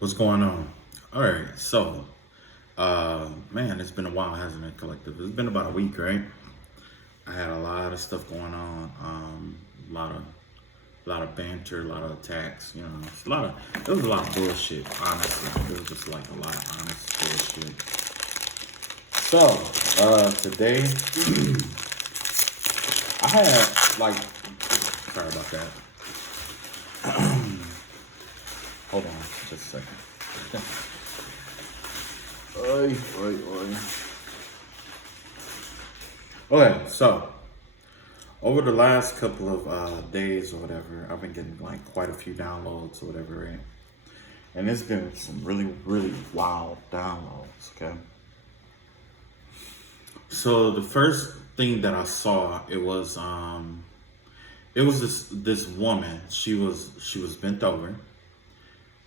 What's going on? All right, so man, it's been a while, hasn't it, collective? It's been about a week, right? I had a lot of stuff going on, a lot of banter, a lot of attacks. It's a lot of there was a lot of bullshit. Honestly, it was just like a lot of honest bullshit. So today I had like, sorry about that. Hold on, just a second. Oi, oi, oi. Okay, so over the last couple of days or whatever, I've been getting like quite a few downloads or whatever, right? And it's been some really, really wild downloads. Okay, so the first thing that I saw, it was this woman. She was bent over,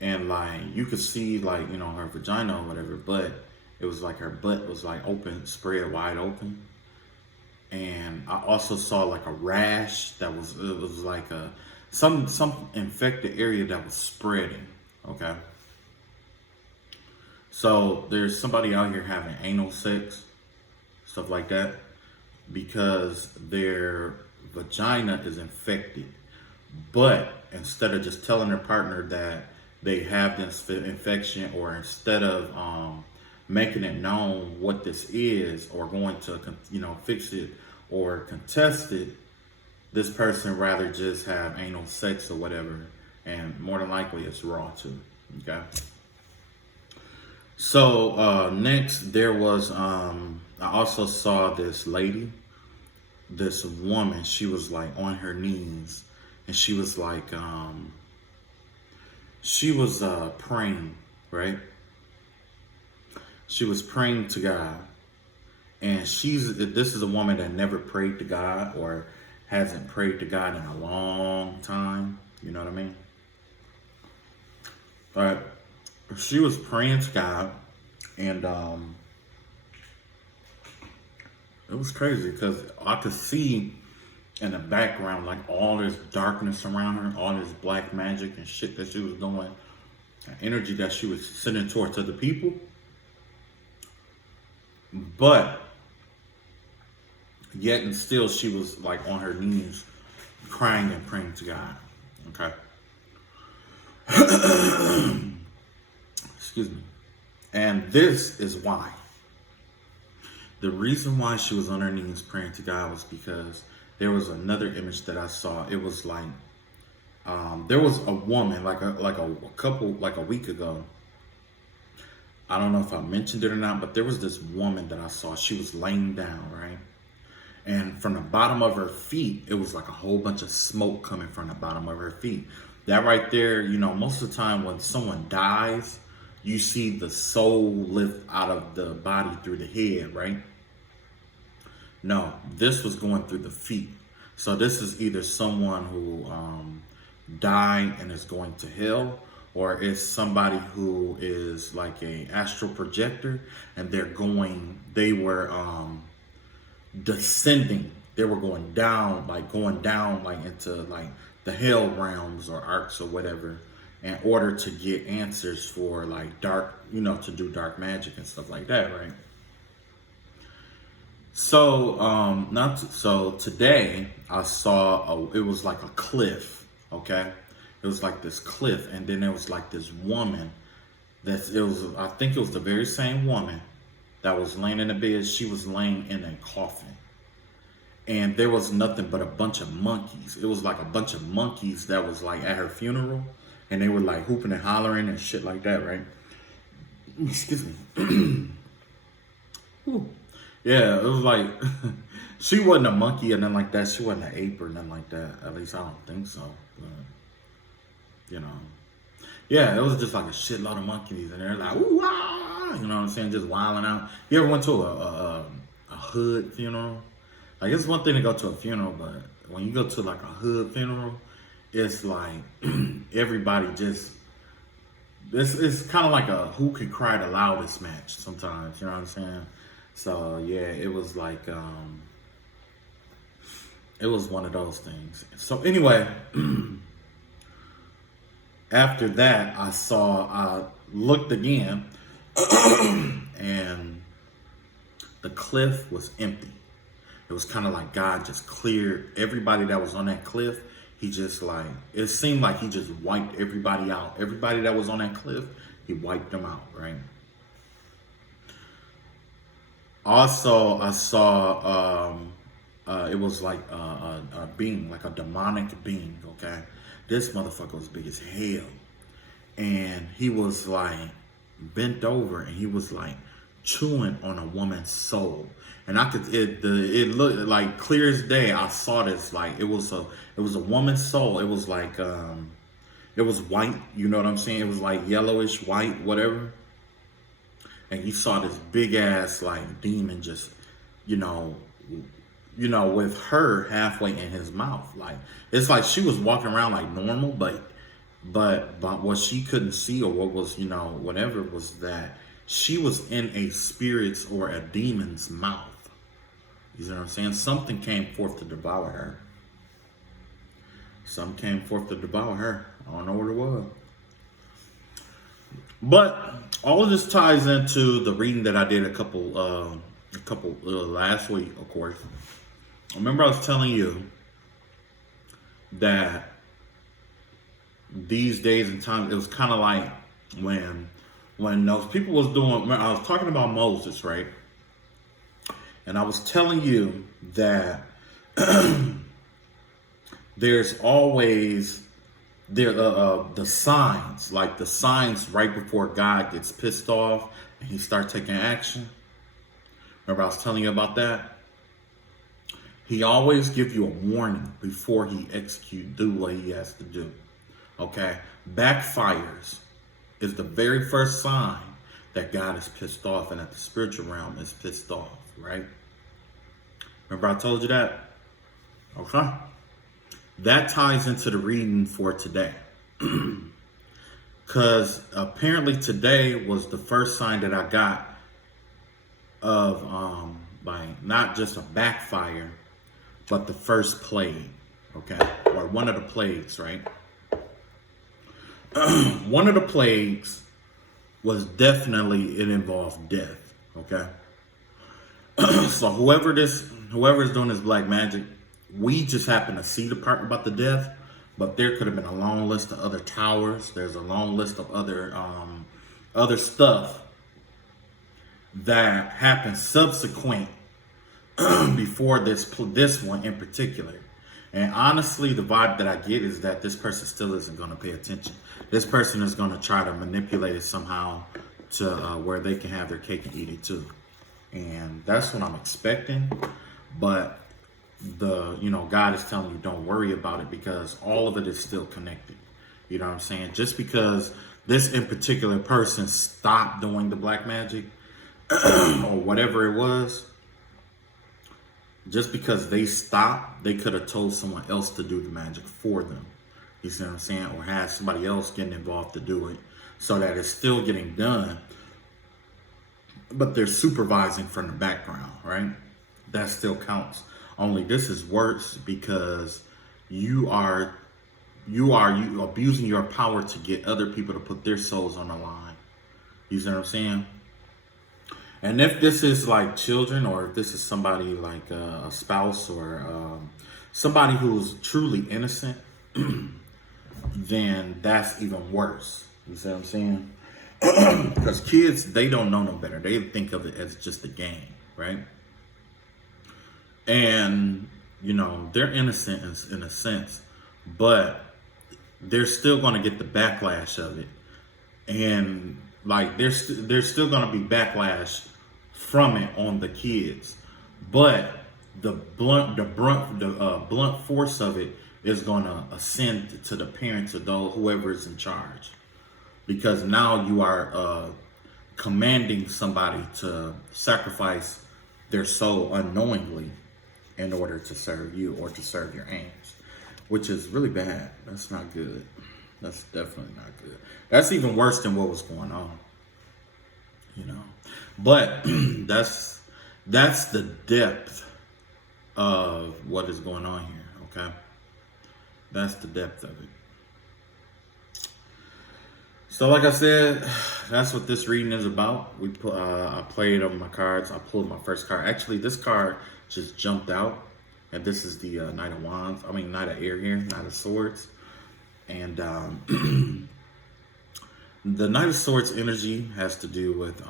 and like you could see like her vagina or whatever, but it was like her butt was like open, spread wide open. And I also saw like a rash it was like a some infected area that was spreading. Okay, so there's somebody out here having anal sex, stuff like that, because their vagina is infected. But instead of just telling their partner that they have this infection, or instead of making it known what this is, or going to fix it or contest it, this person rather just have anal sex or whatever, and more than likely it's raw too. Okay. So next there was I also saw this lady, this woman. She was like on her knees, and she was like she was praying, right? She was praying to God, and this is a woman that never prayed to God, or hasn't prayed to God in a long time. You know what I mean? But she was praying to God, and it was crazy because I could see in the background like all this darkness around her, all this black magic and shit that she was doing, energy that she was sending towards other people. But yet and still, she was like on her knees, crying and praying to God. Okay. Excuse me. And this is why. The reason why she was on her knees praying to God was because there was another image that I saw. It was like there was a woman, like a couple, like a week ago. I don't know if I mentioned it or not, but there was this woman that I saw. She was laying down, right? And from the bottom of her feet, it was like a whole bunch of smoke coming from the bottom of her feet. That right there, most of the time when someone dies, you see the soul lift out of the body through the head, right? No, this was going through the feet. So this is either someone who died and is going to hell, or it's somebody who is like a astral projector, and they were descending. They were going down like into like the hell realms or arcs or whatever, in order to get answers for like dark, to do dark magic and stuff like that, right? So not so today I saw it was like a cliff, okay? It was like this cliff, and then there was like this woman I think it was the very same woman that was laying in the bed. She was laying in a coffin, and there was nothing but a bunch of monkeys. It was like a bunch of monkeys that was like at her funeral, and they were like hooping and hollering and shit like that, right? Excuse me. Whew. Yeah, it was like she wasn't a monkey or nothing like that. She wasn't an ape or nothing like that. At least I don't think so. But, you know, yeah, it was just like a shitload of monkeys, and they're like, ooh, ah, you know what I'm saying, just wilding out. You ever went to a hood funeral? Like, it's one thing to go to a funeral, but when you go to like a hood funeral, it's like everybody just it's kind of like a who can cry the loudest match sometimes. You know what I'm saying? So yeah, it was like it was one of those things. So anyway, After that, I looked again, and the cliff was empty. It was kind of like God just cleared everybody that was on that cliff. He just like, it seemed like he just wiped everybody out. Everybody that was on that cliff, he wiped them out, right? Also, I saw, it was like a being, like a demonic being, okay? This motherfucker was big as hell. And he was like bent over and he was like chewing on a woman's soul. And I could it looked like clear as day. I saw this like it was a woman's soul. It was like it was white, you know what I'm saying? It was like yellowish white, whatever. And you saw this big ass like demon just, you know, with her halfway in his mouth. Like it's like she was walking around like normal, but what she couldn't see, or what was, whatever, was that she was in a spirit's or a demon's mouth. You know what I'm saying? Something came forth to devour her. Something came forth to devour her. I don't know what it was. But all of this ties into the reading that I did a couple last week, of course. Remember I was telling you that these days and times, it was kind of like when those people was doing, I was talking about Moses, right? And I was telling you that there's always the signs, like the signs right before God gets pissed off and he starts taking action. Remember I was telling you about that? He always gives you a warning before he do what he has to do. Okay? Backfires is the very first sign that God is pissed off and that the spiritual realm is pissed off, right? Remember I told you that? Okay. That ties into the reading for today. Because apparently today was the first sign that I got of not just a backfire, but the first plague, okay? Or one of the plagues, right? One of the plagues was definitely, it involved death, okay? So whoever's doing this black magic, we just happen to see the part about the death, but there could have been a long list of other towers. There's a long list of other stuff that happened subsequent before this one in particular. And honestly, the vibe that I get is that this person still isn't going to pay attention. This person is going to try to manipulate it somehow to where they can have their cake and eat it too. And that's what I'm expecting. But God is telling you don't worry about it, because all of it is still connected. You know what I'm saying? Just because this in particular person stopped doing the black magic or whatever it was, just because they stopped, they could have told someone else to do the magic for them. You see what I'm saying? Or had somebody else getting involved to do it, so that it's still getting done, but they're supervising from the background, right? That still counts. Only this is worse because you are abusing your power to get other people to put their souls on the line. You see what I'm saying? And if this is like children, or if this is somebody like a spouse, or somebody who's truly innocent, then that's even worse. You see what I'm saying? Because kids, they don't know no better. They think of it as just a game, right? And, they're innocent in a sense, but they're still going to get the backlash of it. And like, there's still going to be backlash from it on the kids. But the blunt force of it is going to ascend to the parents of whoever is in charge. Because now you are commanding somebody to sacrifice their soul unknowingly in order to serve you or to serve your aims, which is really bad. That's not good. That's definitely not good. That's even worse than what was going on, But that's the depth of what is going on here, okay? That's the depth of it. So, like I said, that's what this reading is about. I played on my cards. I pulled my first card. Actually, this card just jumped out, and this is the Knight of Wands. I mean, Knight of Air here, Knight of Swords, and the Knight of Swords energy has to do with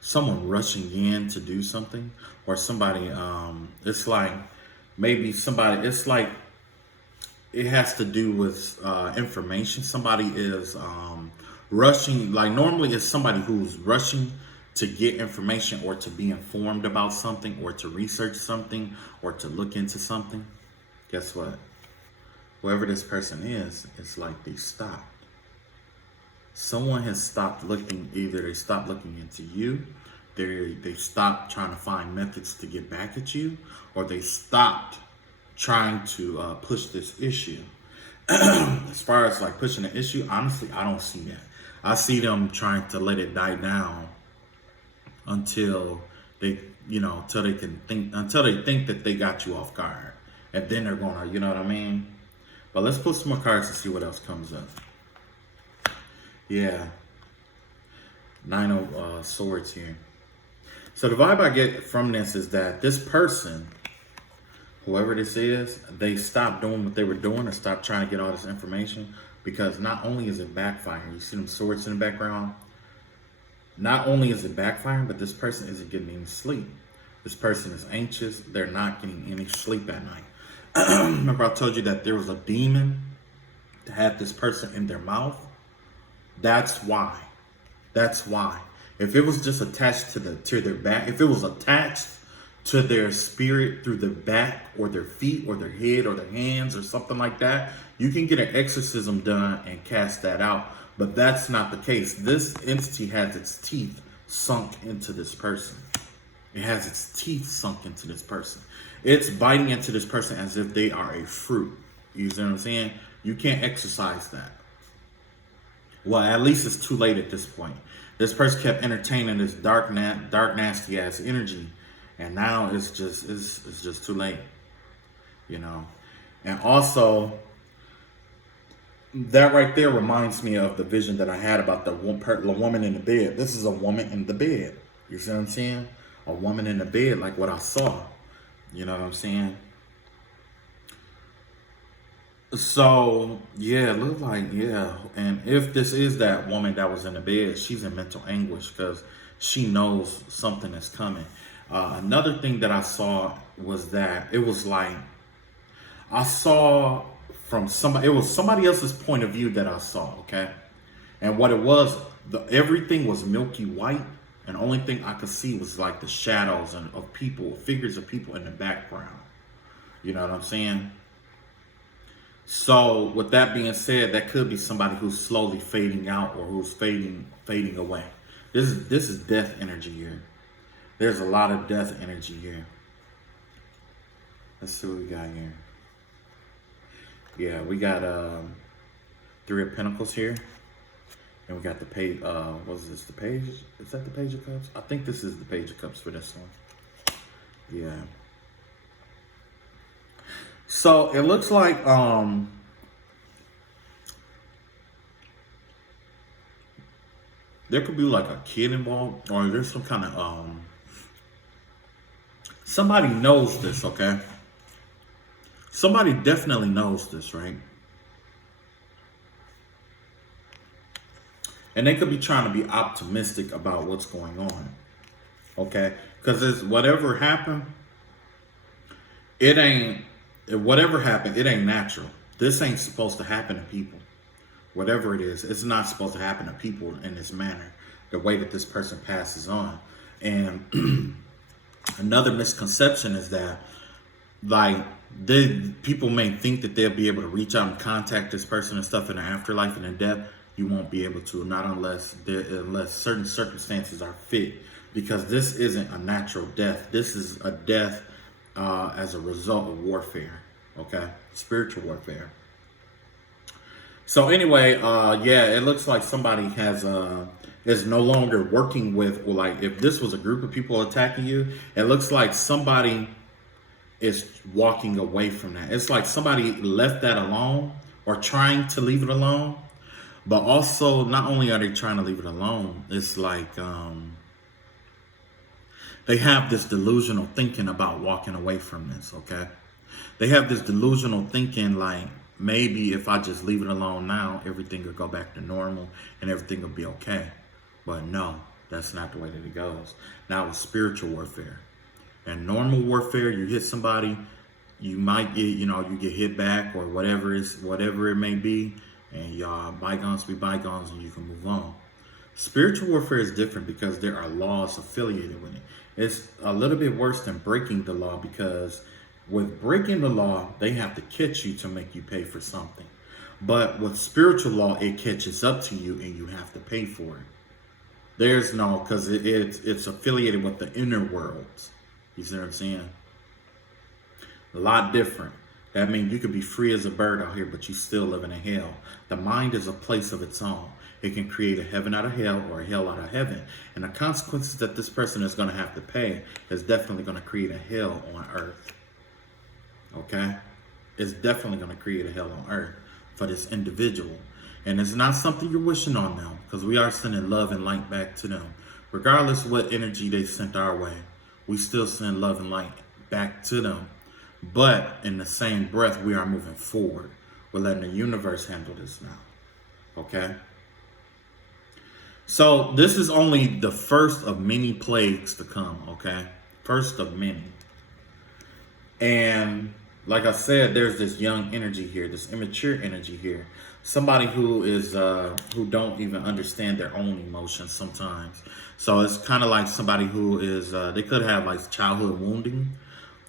someone rushing in to do something, or somebody. It's like maybe somebody. It's like it has to do with information. Somebody is rushing, like normally it's somebody who's rushing to get information or to be informed about something or to research something or to look into something. Guess what? Whoever this person is, it's like they stopped. Someone has stopped looking, either they stopped looking into you, they stopped trying to find methods to get back at you, or they stopped trying to push this issue. As far as like pushing the issue, honestly, I don't see that. I see them trying to let it die down until they, until they can think, until they think that they got you off guard, and then they're gonna, you know what I mean? But let's put some more cards to see what else comes up. Yeah, Nine of Swords here. So the vibe I get from this is that this person, whoever this is, they stopped doing what they were doing or stopped trying to get all this information, because not only is it backfiring, you see them swords in the background, not only is it backfiring, but this person isn't getting any sleep. This person is anxious. They're not getting any sleep at night. Remember I told you that there was a demon that had this person in their mouth? That's why. That's why. If it was just attached to their back, if it was attached to their spirit through the back or their feet or their head or their hands or something like that, you can get an exorcism done and cast that out. But that's not the case. This entity has its teeth sunk into this person. It has its teeth sunk into this person. It's biting into this person as if they are a fruit. You see what I'm saying? You can't exercise that. Well, at least it's too late at this point. This person kept entertaining this dark, nasty ass energy, and now it's just too late, And also, that right there reminds me of the vision that I had about the woman in the bed. This is a woman in the bed. You see what I'm saying? A woman in the bed, like what I saw. You know what I'm saying? So, yeah, it looked like, yeah. And if this is that woman that was in the bed, she's in mental anguish because she knows something is coming. Another thing that I saw was that it was like, I saw from somebody, it was somebody else's point of view that I saw, okay? And what it was, everything was milky white, and the only thing I could see was like the shadows of people, figures of people in the background. You know what I'm saying? So with that being said, that could be somebody who's slowly fading out or who's fading away. This is death energy here. There's a lot of death energy here. Let's see what we got here. Yeah, we got Three of Pentacles here. And we got the page, what is this, the page? Is that the Page of Cups? I think this is the Page of Cups for this one. Yeah. So it looks like there could be like a kid involved, or there's some kind of somebody knows this, okay? Somebody definitely knows this, right? And they could be trying to be optimistic about what's going on, okay? Because whatever happened, it ain't natural. This ain't supposed to happen to people. Whatever it is, it's not supposed to happen to people in this manner, the way that this person passes on. And another misconception is that, like, people may think that they'll be able to reach out and contact this person and stuff in the afterlife and in death. You won't be able to, not unless certain circumstances are fit, because this isn't a natural death. This is a death as a result of warfare, okay? Spiritual warfare. So anyway, yeah, it looks like somebody is no longer working with, or like if this was a group of people attacking you, it looks like somebody is walking away from that. It's like somebody left that alone or trying to leave it alone. But also, not only are they trying to leave it alone, it's like they have this delusional thinking about walking away from this, okay? They have this delusional thinking like maybe if I just leave it alone now, everything will go back to normal and everything will be okay. But no, that's not the way that it goes. Now it's spiritual warfare. And normal warfare, you hit somebody, you might get, you get hit back or whatever it may be, and y'all bygones be bygones and you can move on. Spiritual warfare is different because there are laws affiliated with it. It's a little bit worse than breaking the law because with breaking the law, they have to catch you to make you pay for something. But with spiritual law, it catches up to you and you have to pay for it. There's no, because it's affiliated with the inner worlds. You see what I'm saying? A lot different. That means you could be free as a bird out here, but you still living in hell. The mind is a place of its own. It can create a heaven out of hell or a hell out of heaven. And the consequences that this person is going to have to pay is definitely going to create a hell on earth. Okay? It's definitely going to create a hell on earth for this individual. And it's not something you're wishing on them, because we are sending love and light back to them. Regardless of what energy they sent our way, we still send love and light back to them. But in the same breath, we are moving forward. We're letting the universe handle this now. Okay? So this is only the first of many plagues to come. Okay? First of many. And like I said, there's this young energy here, this immature energy here. Somebody who is who don't even understand their own emotions sometimes. So it's kind of like somebody who is they could have like childhood wounding,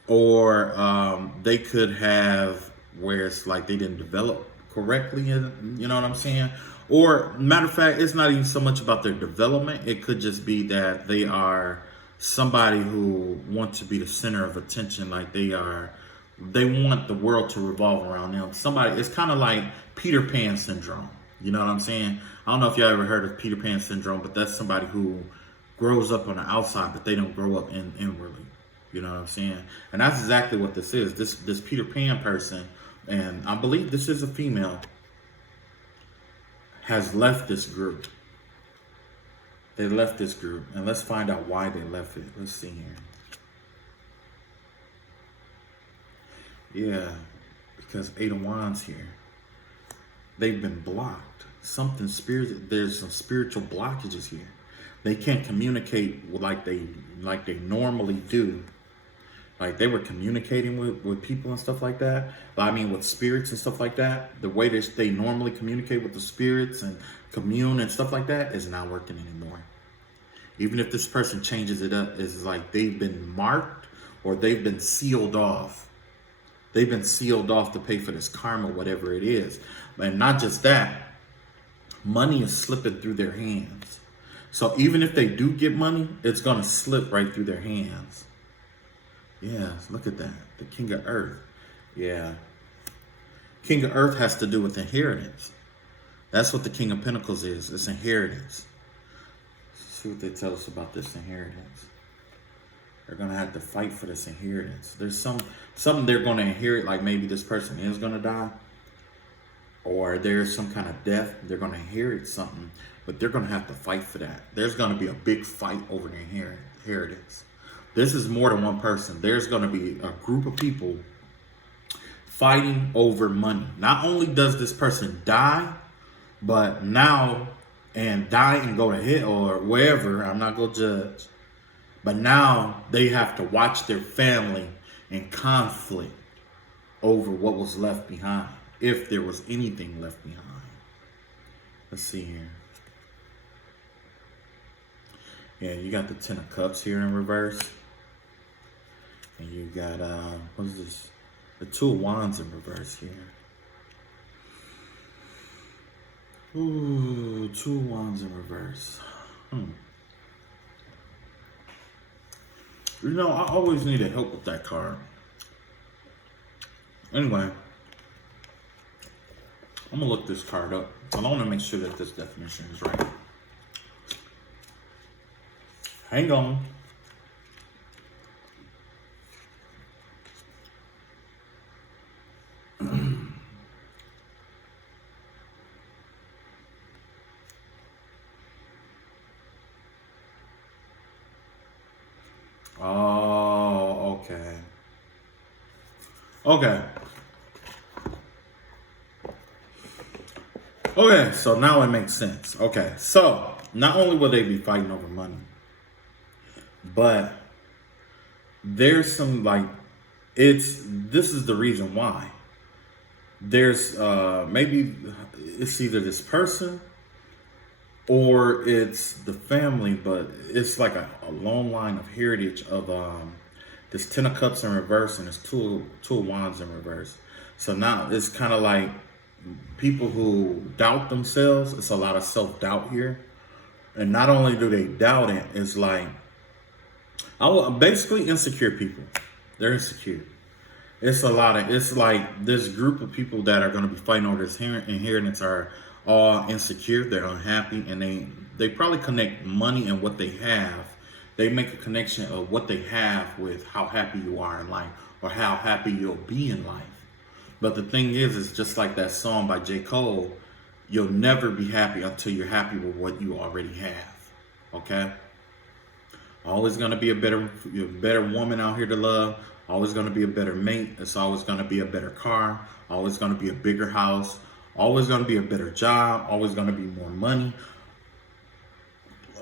or they could have where it's like they didn't develop correctly. You know what I'm saying? Or matter of fact, it's not even so much about their development. It could just be that they are somebody who wants to be the center of attention, like they want the world to revolve around them. Somebody, it's kind of like Peter Pan syndrome. You know what I'm saying? I don't know if y'all ever heard of Peter Pan syndrome, but that's somebody who grows up on the outside, but they don't grow up inwardly. You know what I'm saying? And that's exactly what this is. This Peter Pan person, and I believe this is a female, has left this group. They left this group, and let's find out why they left it. Let's see here. Yeah, because Eight of Wands here. They've been blocked. There's some spiritual blockages here. They can't communicate like they normally do. Like they were communicating with people and stuff like that. I mean, with spirits and stuff like that. The way that they normally communicate with the spirits and commune and stuff like that is not working anymore. Even if this person changes it up, it's like they've been marked or they've been sealed off. They've been sealed off to pay for this karma, whatever it is. And not just that, money is slipping through their hands. So even if they do get money, it's going to slip right through their hands. Yeah, look at that. The King of Earth. Yeah. King of Earth has to do with inheritance. That's what the King of Pentacles is. It's inheritance. Let's see what they tell us about this inheritance. They're going to have to fight for this inheritance. There's something they're going to inherit, like maybe this person is going to die. Or there's some kind of death. They're going to inherit something, but they're going to have to fight for that. There's going to be a big fight over the inheritance. This is more than one person. There's going to be a group of people fighting over money. Not only does this person die, but now die and go to hell or wherever. I'm not going to judge. But now they have to watch their family in conflict over what was left behind, if there was anything left behind. Let's see here. Yeah, you got the Ten of Cups here in reverse. And you got, what is this? The Two of Wands in reverse here. Ooh, Two of Wands in reverse. You know, I always needed help with that card. Anyway, I'm going to look this card up. I want to make sure that this definition is right. Hang on. Oh, okay. Okay. Okay, so now it makes sense. Okay, so not only will they be fighting over money, but there's some like this is the reason why. There's maybe it's either this person or it's the family, but it's like a long line of heritage of this Ten of Cups in reverse and this two of Wands in reverse. So now it's kind of like people who doubt themselves. It's a lot of self doubt here, and not only do they doubt it, it's like basically insecure people. They're insecure. It's like this group of people that are going to be fighting over this inheritance are all insecure. They're unhappy, and they probably connect money and what they have. They make a connection of what they have with how happy you are in life or how happy you'll be in life. But the thing is just like that song by J. Cole, you'll never be happy until you're happy with what you already have. Okay? Always gonna be a better woman out here to love. Always gonna be a better mate. It's always gonna be a better car. Always gonna be a bigger house. Always gonna be a better job. Always gonna be more money.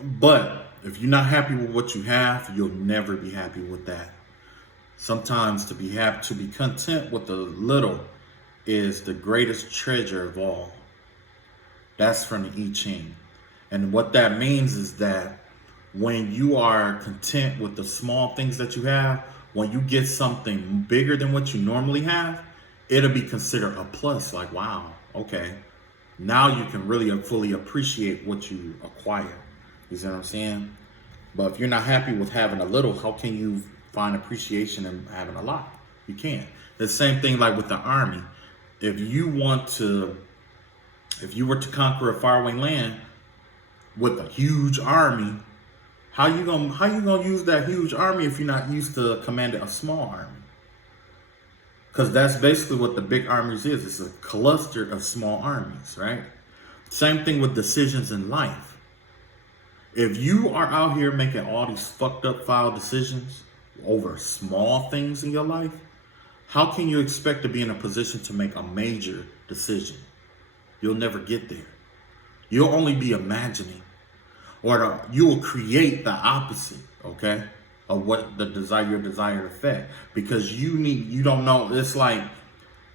But if you're not happy with what you have, you'll never be happy with that. Sometimes to be content with the little is the greatest treasure of all. That's from the I Ching. And what that means is that when you are content with the small things that you have, when you get something bigger than what you normally have, it'll be considered a plus. Like, wow, okay. Now you can really fully appreciate what you acquire. You see what I'm saying? But if you're not happy with having a little, how can you find appreciation in having a lot? You can't. The same thing like with the army. If you were to conquer a faraway land with a huge army, how you gonna use that huge army if you're not used to commanding a small army? Because that's basically what the big armies is. It's a cluster of small armies, right? Same thing with decisions in life. If you are out here making all these fucked up foul decisions over small things in your life, how can you expect to be in a position to make a major decision? You'll never get there. You'll only be imagining, or you will create the opposite, okay, of what your desired effect, because you don't know. It's like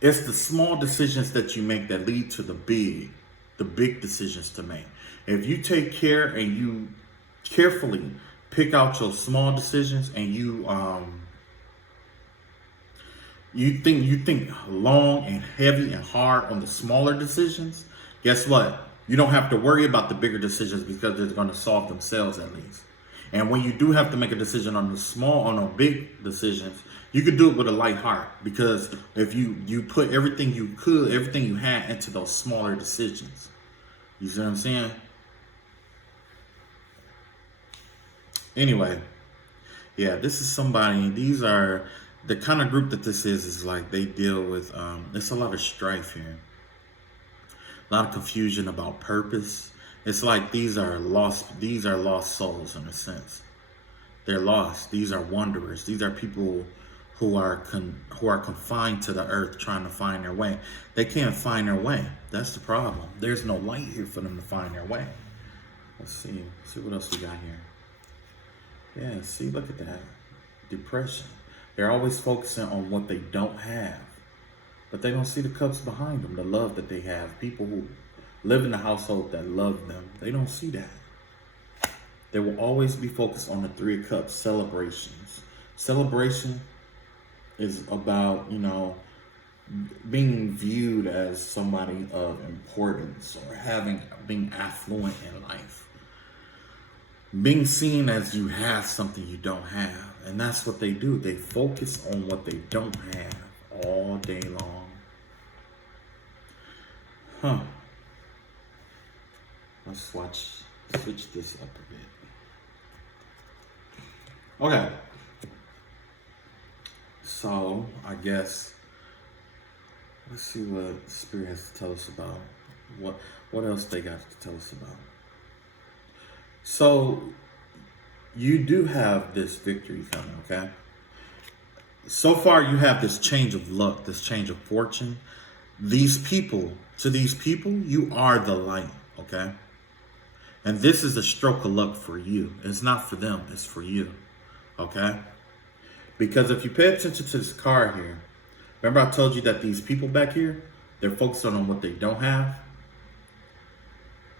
it's the small decisions that you make that lead to the big decisions to make. If you take care and you carefully pick out your small decisions and you think long and heavy and hard on the smaller decisions, guess what? You don't have to worry about the bigger decisions because they're going to solve themselves at least. And when you do have to make a decision on the big decisions, you can do it with a light heart, because if you put everything you had into those smaller decisions. You see what I'm saying? Anyway, yeah, this is somebody, these are the kind of group that this is like they deal with, it's a lot of strife here. A lot of confusion about purpose. It's like these are lost souls in a sense. They're lost. These are wanderers. These are people who are confined to the earth trying to find their way. They can't find their way. That's the problem. There's no light here for them to find their way. Let's see. See what else we got here. Yeah, see, look at that. Depression. They're always focusing on what they don't have. But they don't see the cups behind them, the love that they have. People who live in the household that love them, they don't see that. They will always be focused on the Three of Cups, celebrations. Celebration is about, being viewed as somebody of importance or being affluent in life. Being seen as you have something you don't have. And that's what they do. They focus on what they don't have all day long. Huh. Let's switch this up a bit. Okay. So, I guess, let's see what Spirit has to tell us about. What else they got to tell us about. So, you do have this victory coming, okay? So far, you have this change of luck, this change of fortune. To these people, you are the light, okay? And this is a stroke of luck for you. It's not for them, it's for you, okay? Because if you pay attention to this card here, remember I told you that these people back here, they're focused on what they don't have.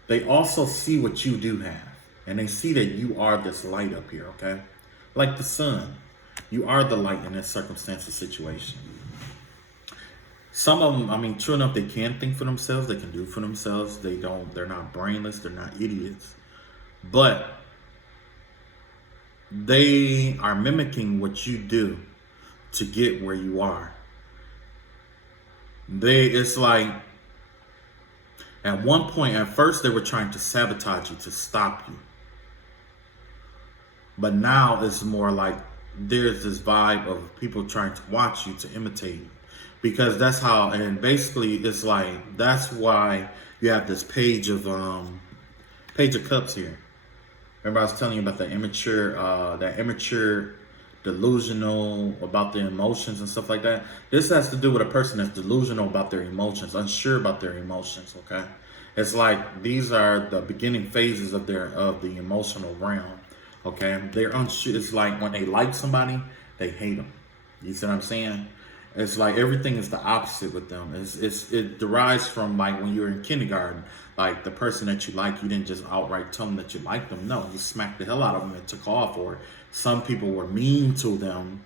They also see what you do have. And they see that you are this light up here, okay? Like the sun. You are the light in this circumstance or situation. Some of them, I mean, true enough, they can think for themselves. They can do for themselves. They're not brainless. They're not idiots. But they are mimicking what you do to get where you are. It's like, at one point, at first, they were trying to sabotage you, to stop you. But now it's more like there's this vibe of people trying to watch you, to imitate you. Because that's how, and basically it's like, that's why you have this page of cups here. Remember I was telling you about the immature, delusional about their emotions and stuff like that. This has to do with a person that's delusional about their emotions, unsure about their emotions, okay? It's like these are the beginning phases of the emotional realm, okay? They're unsure. It's like when they like somebody, they hate them. You see what I'm saying? It's like everything is the opposite with them. It derives from like when you were in kindergarten, like the person that you like, you didn't just outright tell them that you liked them. No, you smacked the hell out of them and took off. Or some people were mean to them.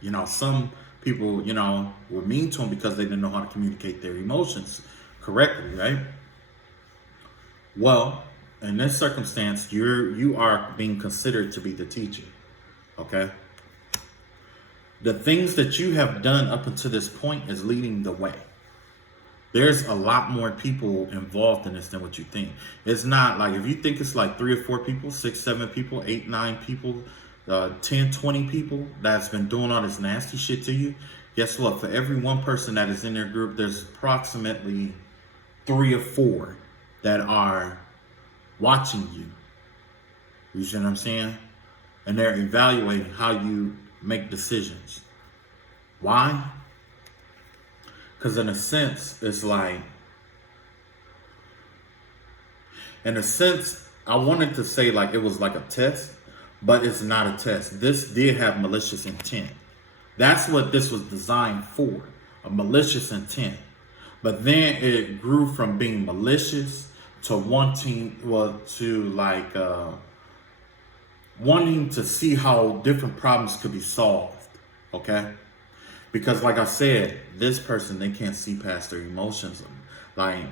You know, some people, were mean to them because they didn't know how to communicate their emotions correctly, right? Well, in this circumstance, you are being considered to be the teacher, okay? The things that you have done up until this point is leading the way. There's a lot more people involved in this than what you think. It's not like, if you think it's like 3 or 4 people, 6, 7 people, 8, 9 people, 10, 20 people that's been doing all this nasty shit to you, guess what? For every one person that is in their group, there's approximately 3 or 4 that are watching you. You see what I'm saying? And they're evaluating how you make decisions. Why? Because in a sense, it's like, I wanted to say like it was like a test, but it's not a test. This did have malicious intent. That's what this was designed for, a malicious intent. But then it grew from being malicious to wanting to see how different problems could be solved, okay? Because like I said, this person, they can't see past their emotions. Like,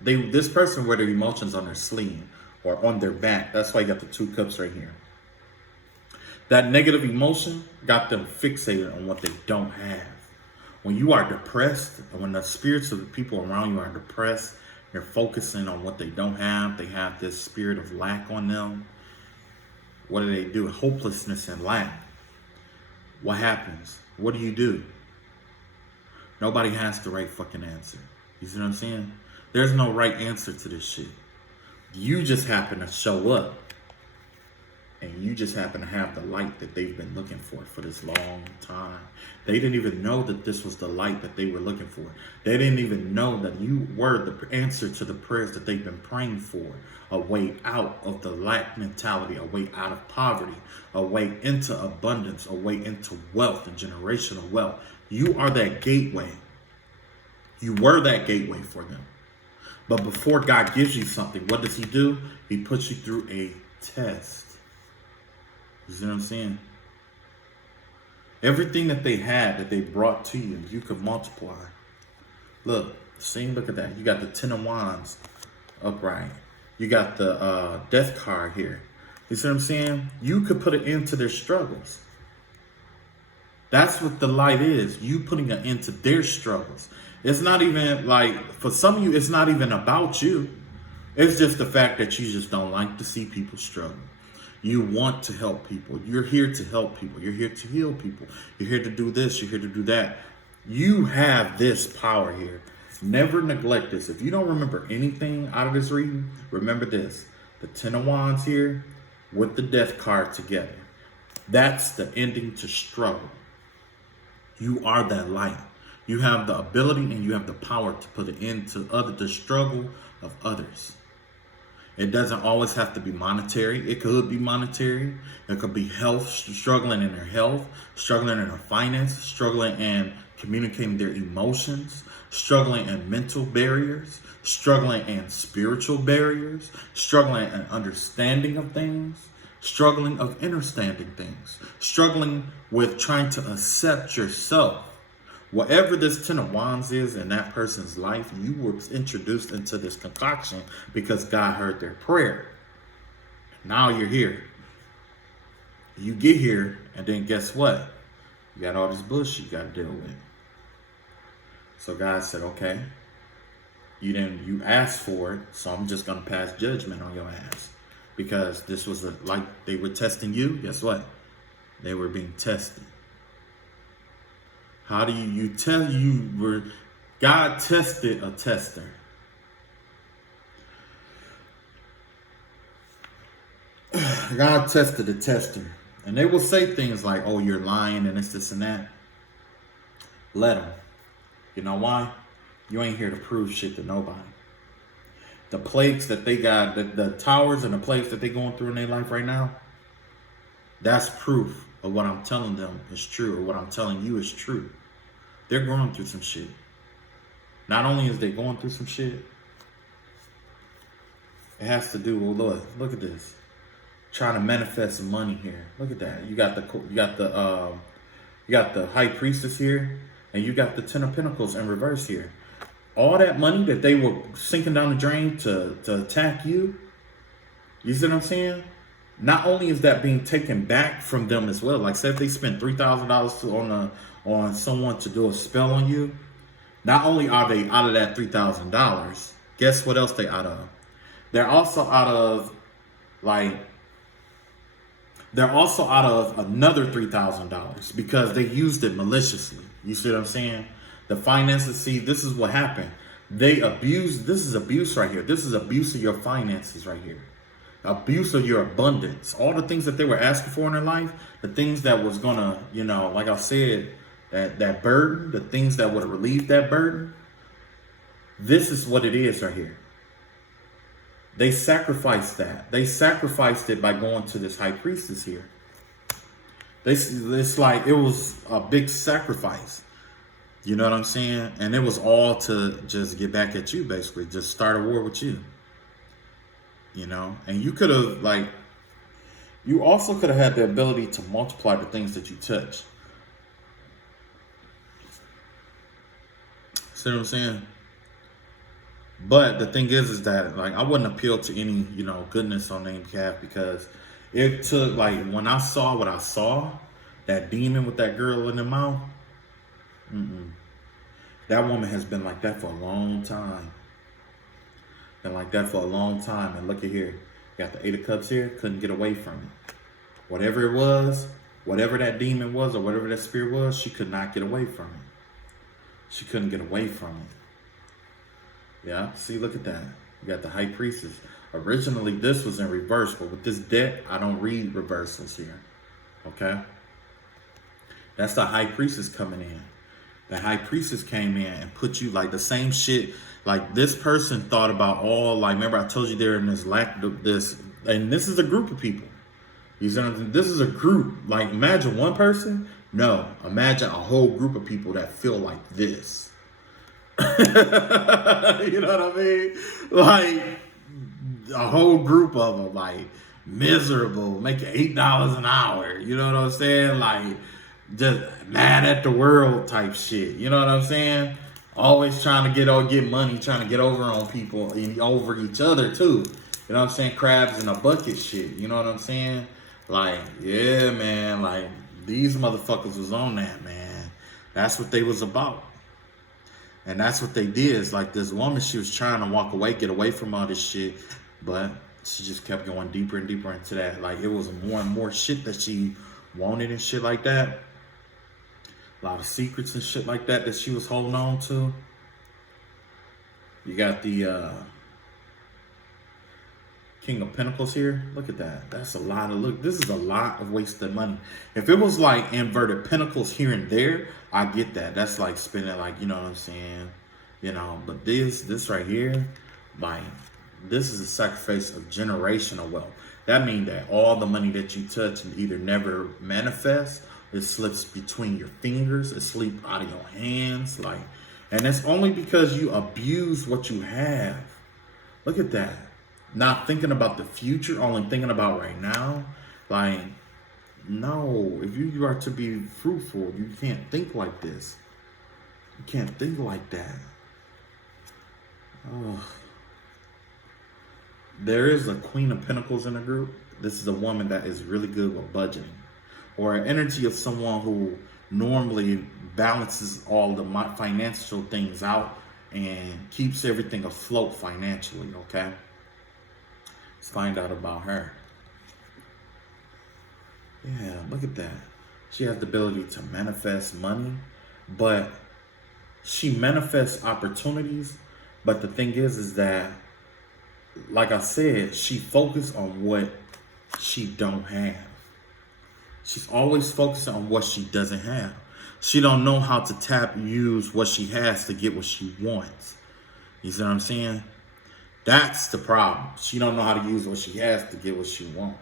this person wear their emotions on their sleeve or on their back. That's why you got the 2 cups right here. That negative emotion got them fixated on what they don't have. When you are depressed, and when the spirits of the people around you are depressed, they're focusing on what they don't have. They have this spirit of lack on them. What do? Hopelessness and lack. What happens? What do? Nobody has the right fucking answer. You see what I'm saying? There's no right answer to this shit. You just happen to show up. And you just happen to have the light that they've been looking for this long time. They didn't even know that this was the light that they were looking for. They didn't even know that you were the answer to the prayers that they've been praying for. A way out of the lack mentality, a way out of poverty, a way into abundance, a way into wealth and generational wealth. You are that gateway. You were that gateway for them. But before God gives you something, what does he do? He puts you through a test. You see what I'm saying? Everything that they had, that they brought to you, you could multiply. Look, see, look at that. You got the 10 of Wands upright. You got the death card here. You see what I'm saying? You could put an end to their struggles. That's what the light is. You putting an end to their struggles. It's not even like, for some of you, it's not even about you. It's just the fact that you just don't like to see people struggle. You want to help people. You're here to help people. You're here to heal people. You're here to do this. You're here to do that. You have this power here. Never neglect this. If you don't remember anything out of this reading, remember this. The 10 of Wands here, with the death card together. That's the ending to struggle. You are that light. You have the ability and you have the power to put an end to the struggle of others. It doesn't always have to be monetary. It could be monetary. It could be health, struggling in their health, struggling in their finances, struggling in communicating their emotions, struggling in mental barriers, struggling in spiritual barriers, struggling in understanding of things, struggling of understanding things, struggling with trying to accept yourself. Whatever this Ten of Wands is in that person's life, you were introduced into this concoction because God heard their prayer. Now you're here. You get here, and then guess what? You got all this bullshit you got to deal with. So God said, okay, you asked for it, so I'm just going to pass judgment on your ass. Because this was like they were testing you. Guess what? They were being tested. How do you tell you were God tested a tester? God tested a tester. And they will say things like, oh, you're lying and it's this and that. Let them. You know why? You ain't here to prove shit to nobody. The plagues that they got, the towers and the plagues that they going through in their life right now, that's proof of what I'm telling them is true, or what I'm telling you is true. They're going through some shit. Not only is they going through some shit, it has to do with, look at this. Trying to manifest some money here. Look at that. You got the High Priestess here, and you got the Ten of Pentacles in reverse here. All that money that they were sinking down the drain to attack you, you see what I'm saying? Not only is that being taken back from them as well. Like, say if they spent $3,000 on someone to do a spell on you, not only are they out of that $3,000, guess what else they out of? They're also out of another $3,000 because they used it maliciously. You see what I'm saying? The finances, see, this is what happened. This is abuse right here. This is abuse of your finances right here. Abuse of your abundance. All the things that they were asking for in their life, the things that was gonna, like I said, that burden, the things that would have relieved that burden. This is what it is right here. They sacrificed that. They sacrificed it by going to this High Priestess here. It's like it was a big sacrifice. You know what I'm saying? And it was all to just get back at you, basically. Just start a war with you. And you could have, you also could have had the ability to multiply the things that you touch. See what I'm saying? But the thing is that, I wouldn't appeal to any, goodness on their behalf, because it took, when I saw what I saw, that demon with that girl in the mouth, that woman has been like that for a long time. Been like that for a long time. And look at here. Got the Eight of Cups here. Couldn't get away from it. Whatever it was, whatever that demon was or whatever that spirit was, she could not get away from it. She couldn't get away from it. Yeah, see, look at that. You got the High Priestess. Originally, this was in reverse, but with this deck, I don't read reversals here. Okay? That's the High Priestess coming in. The High Priestess came in and put you the same shit. This person thought about remember I told you they're in this and this is a group of people. You see what I'm saying? This is a group. Imagine one person. No, imagine a whole group of people that feel like this. You know what I mean? A whole group of them, miserable, making $8 an hour. You know what I'm saying? Just mad at the world type shit. You know what I'm saying? Always trying to get money, trying to get over on people, and over each other too. You know what I'm saying? Crabs in a bucket shit. You know what I'm saying? Yeah, man. These motherfuckers was on that, man. That's what they was about. And that's what they did. Is this woman, she was trying to walk away, get away from all this shit, but she just kept going deeper and deeper into that. It was more and more shit that she wanted and shit like that. A lot of secrets and shit like that she was holding on to. You got the King of Pentacles here. Look at that. That's a lot of, look, this is a lot of wasted money. If it was like inverted pentacles here and there, I get that. That's like spending, like, you know what I'm saying? You know, but this right here, like, this is a sacrifice of generational wealth. That means that all the money that you touch and either never manifests, it slips between your fingers, it slips out of your hands, like, and it's only because you abuse what you have. Look at that. Not thinking about the future, only thinking about right now. Like, no, if you are to be fruitful, you can't think like this. You can't think like that. Oh. There is a Queen of Pentacles in the group. This is a woman that is really good with budgeting, or an energy of someone who normally balances all the financial things out and keeps everything afloat financially, okay? Let's find out about her. Yeah, look at that. She has the ability to manifest money, but she manifests opportunities. But the thing is that, like I said, she focused on what she don't have. She's always focusing on what she doesn't have. She don't know how to use what she has to get what she wants. You see what I'm saying? That's the problem. She don't know how to use what she has to get what she wants.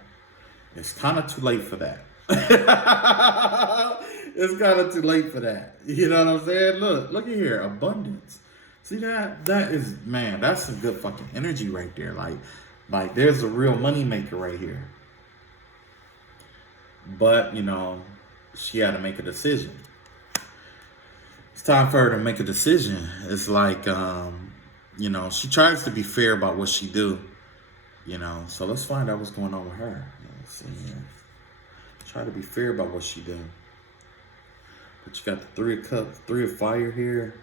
It's kind of too late for that. It's kind of too late for that. You know what I'm saying? Look at here, abundance. See that? That is, man, that's some good fucking energy right there. Like there's a real money maker right here. But, you know, she had to make a decision. It's time for her to make a decision. It's like, you know, she tries to be fair about what she do. You know, so let's find out what's going on with her. Let's see here. Try to be fair about what she do. But you got the Three of Cups, Three of Fire here.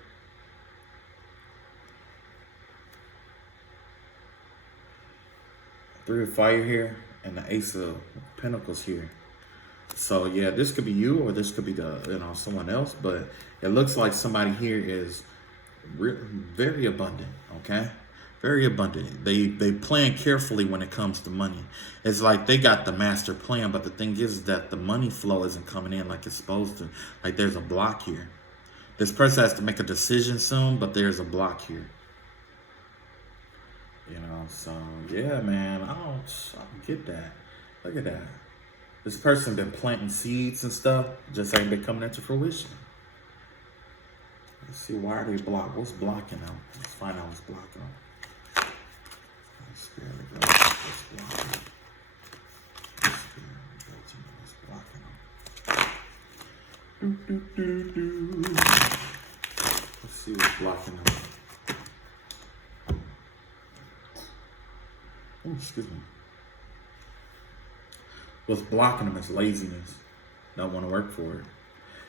Three of Fire here, and the Ace of Pentacles here. So yeah, this could be you, or this could be someone else. But it looks like somebody here is very abundant. Okay, very abundant. They plan carefully when it comes to money. It's like they got the master plan, but the thing is that the money flow isn't coming in like it's supposed to. Like there's a block here. This person has to make a decision soon, but there's a block here. You know, so yeah, man, I don't get that. Look at that. This person been planting seeds and stuff, just ain't been coming into fruition. Let's see, why are they blocked? What's blocking them? Let's find out what's blocking them. Spirit, what's blocking them? What's blocking them? Let's see what's blocking them. Oh, excuse me. What's blocking them is laziness. Don't want to work for it.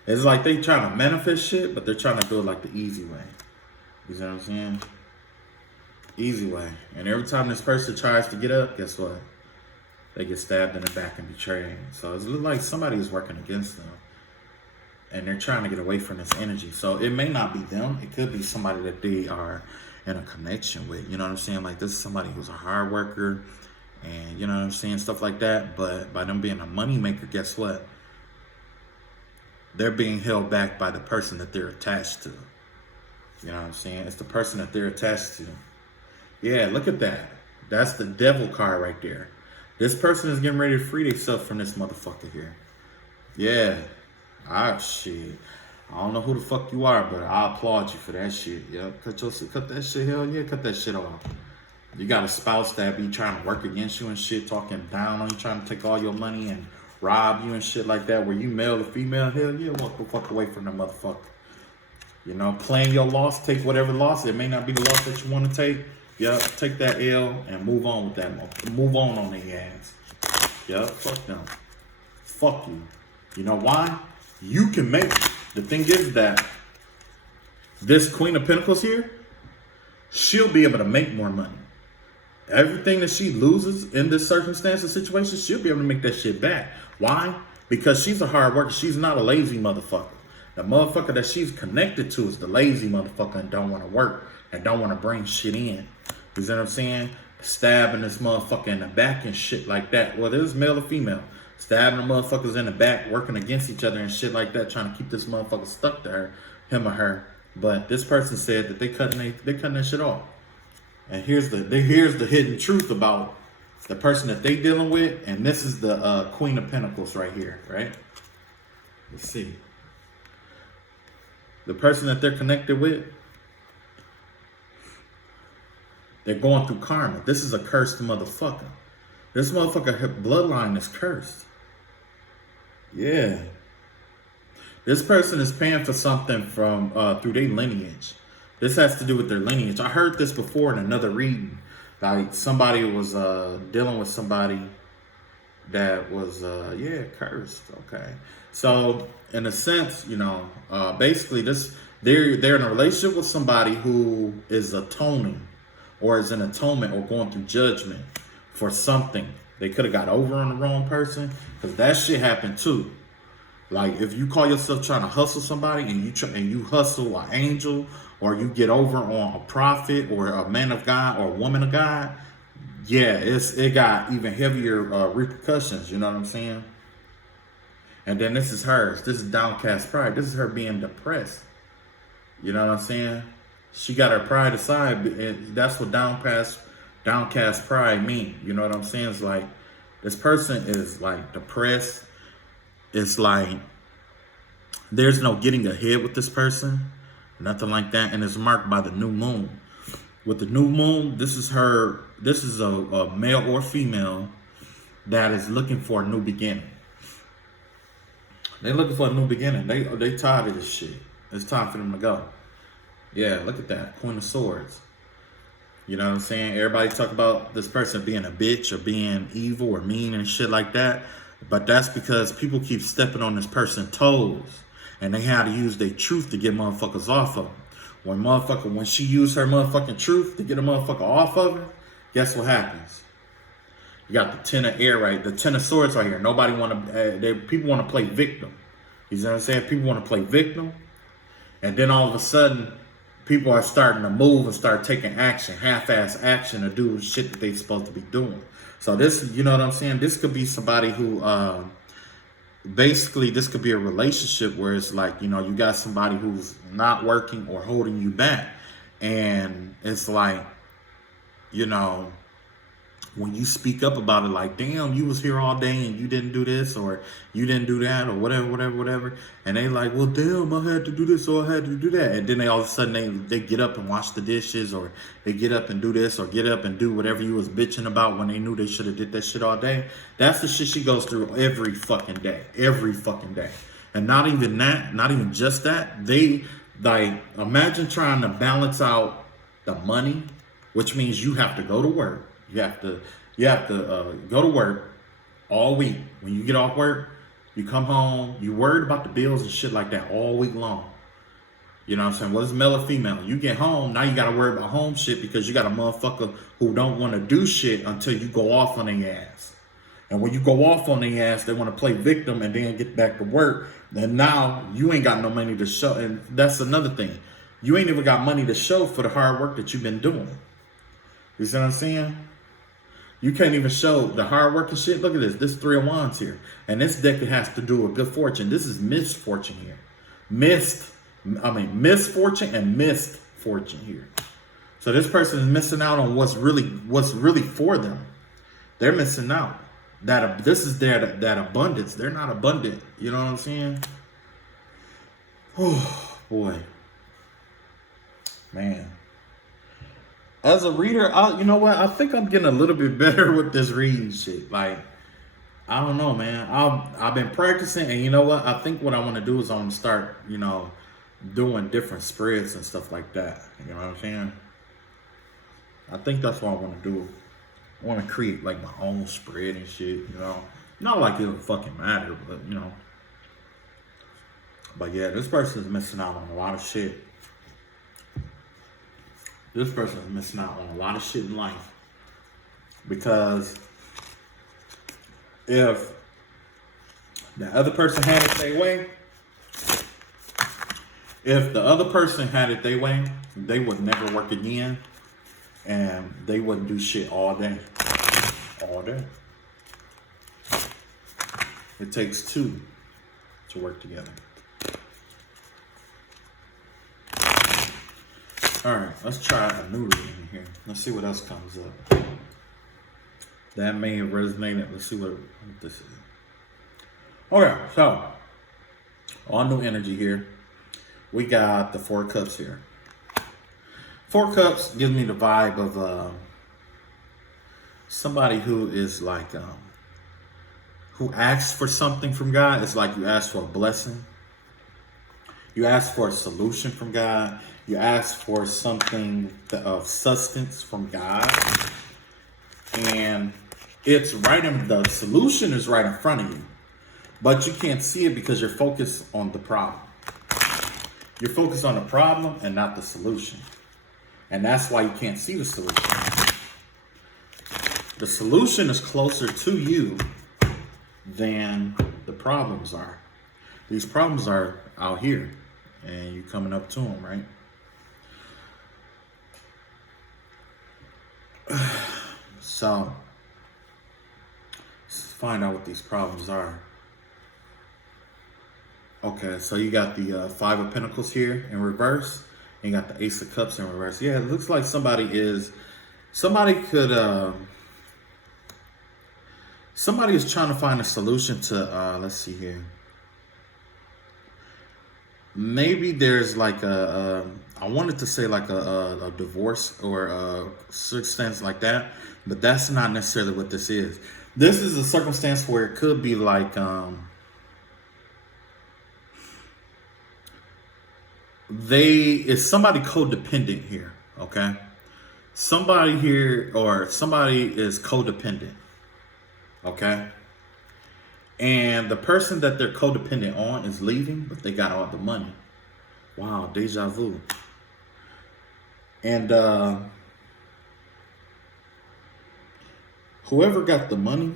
It's like they trying to manifest shit, but they're trying to do it like the easy way. You see what I'm saying? Easy way. And every time this person tries to get up, guess what? They get stabbed in the back and betrayed. So it's like somebody is working against them. And they're trying to get away from this energy. So it may not be them. It could be somebody that they are in a connection with. You know what I'm saying? Like this is somebody who's a hard worker. And you know what I'm saying? Stuff like that. But by them being a money maker, guess what? They're being held back by the person that they're attached to. You know what I'm saying? It's the person that they're attached to. Yeah, look at that. That's the devil card right there. This person is getting ready to free themselves from this motherfucker here. Yeah. Shit. I don't know who the fuck you are, but I applaud you for that shit. Yeah, cut that shit. Hell yeah, cut that shit off. You got a spouse that be trying to work against you and shit, talking down on you, trying to take all your money and rob you and shit like that, where you male or female. Hell yeah, walk the fuck away from the motherfucker. You know, playing your loss, take whatever loss. It may not be the loss that you want to take. Yeah, take that L and move on with that. Move on their ass. Yeah, fuck them. Fuck you. You know why? You can make it. The thing is that this Queen of Pentacles here, she'll be able to make more money. Everything that she loses in this circumstance or situation, she'll be able to make that shit back. Why? Because she's a hard worker. She's not a lazy motherfucker. The motherfucker that she's connected to is the lazy motherfucker and don't want to work and don't want to bring shit in. You see what I'm saying? stabbing this motherfucker in the back and shit like that. Well, there's male or female. Stabbing the motherfuckers in the back, working against each other and shit like that, trying to keep this motherfucker stuck to her, him or her. But this person said that they cutting that shit off. And here's the hidden truth about the person that they dealing with. And this is the Queen of Pentacles right here, right? Let's see. The person that they're connected with, they're going through karma. This is a cursed motherfucker. This motherfucker, her bloodline is cursed. Yeah. This person is paying for something from through their lineage. This has to do with their lineage. I heard this before in another reading. Like somebody was dealing with somebody that was cursed. Okay. So in a sense, you know, basically they're in a relationship with somebody who is atoning or is in atonement or going through judgment for something. They could have got over on the wrong person, because that shit happened too. Like if you call yourself trying to hustle somebody and you hustle an angel, or you get over on a prophet or a man of God or a woman of God, yeah, it got even heavier repercussions. You know what I'm saying? And then this is hers. This is downcast pride. This is her being depressed. You know what I'm saying? She got her pride aside, and that's what downcast pride mean. You know what I'm saying? It's like this person is like depressed. It's like there's no getting ahead with this person, nothing like that. And it's marked by the new moon. With the new moon, this is a male or female that is looking for a new beginning. They're looking for a new beginning. They tired of this shit. It's time for them to go. Yeah, look at that. Queen of Swords. You know what I'm saying? Everybody talk about this person being a bitch or being evil or mean and shit like that. But that's because people keep stepping on this person's toes. And they had to use their truth to get motherfuckers off of them. When she used her motherfucking truth to get a motherfucker off of her, guess what happens? You got the Ten of Air right, the Ten of Swords right here. Nobody people want to play victim. You know what I'm saying? People want to play victim. And then all of a sudden, people are starting to move and start taking action, half-ass action to do shit that they're supposed to be doing. So this, you know what I'm saying? This could be somebody who, basically this could be a relationship where it's like, you know, you got somebody who's not working or holding you back. And it's like, you know, when you speak up about it, like, damn, you was here all day and you didn't do this or you didn't do that or whatever. And they like, well, damn, I had to do this or I had to do that. And then they all of a sudden they get up and wash the dishes, or they get up and do this or get up and do whatever you was bitching about when they knew they should have did that shit all day. That's the shit she goes through every fucking day. And not even that, not even just that. They like, imagine trying to balance out the money, which means you have to go to work. You have to go to work all week. When you get off work, you come home, you worried about the bills and shit like that all week long. You know what I'm saying? Well, it's male or female. You get home, now you got to worry about home shit because you got a motherfucker who don't want to do shit until you go off on their ass. And when you go off on their ass, they want to play victim and then get back to work. Then now you ain't got no money to show. And that's another thing. You ain't even got money to show for the hard work that you've been doing. You see what I'm saying? You can't even show the hard work and shit. Look at this. This Three of Wands here. And this deck has to do with good fortune. This is misfortune here. Misfortune and missed fortune here. So this person is missing out on what's really for them. They're missing out. This is that abundance. They're not abundant. You know what I'm saying? Oh, boy. Man. As a reader, you know what? I think I'm getting a little bit better with this reading shit. Like, I don't know, man. I've been practicing, and you know what? I think what I want to do is I'm going to start, you know, doing different spreads and stuff like that. You know what I'm saying? I think that's what I want to do. I want to create, like, my own spread and shit, you know? Not like it would fucking matter, but, you know. But, yeah, this person is missing out on a lot of shit. This person is missing out on a lot of shit in life. Because if the other person had it their way, they would never work again. and they wouldn't do shit all day. All day. It takes two to work together. All right, let's try a new reading here. Let's see what else comes up. That may have resonated. Let's see what this is. Okay, so all new energy here. We got the Four of Cups here. Four Cups gives me the vibe of somebody who is like, who asks for something from God. It's like you ask for a blessing. You ask for a solution from God. You ask for something of substance from God. And it's right in, the solution is right in front of you. But you can't see it because you're focused on the problem. You're focused on the problem and not the solution. And that's why you can't see the solution. The solution is closer to you than the problems are. These problems are out here and you're coming up to them, right? So let's find out what these problems are. Okay, so you got the Five of Pentacles here in reverse, and you got the Ace of Cups in reverse. Yeah, it looks like somebody is trying to find a solution to, let's see here. Maybe there's like I wanted to say like a divorce or a circumstance like that, but that's not necessarily what this is. This is a circumstance where it could be like, is somebody codependent here, okay? Somebody here, or somebody is codependent, okay? And the person that they're codependent on is leaving, but they got all the money. Wow, deja vu. And whoever got the money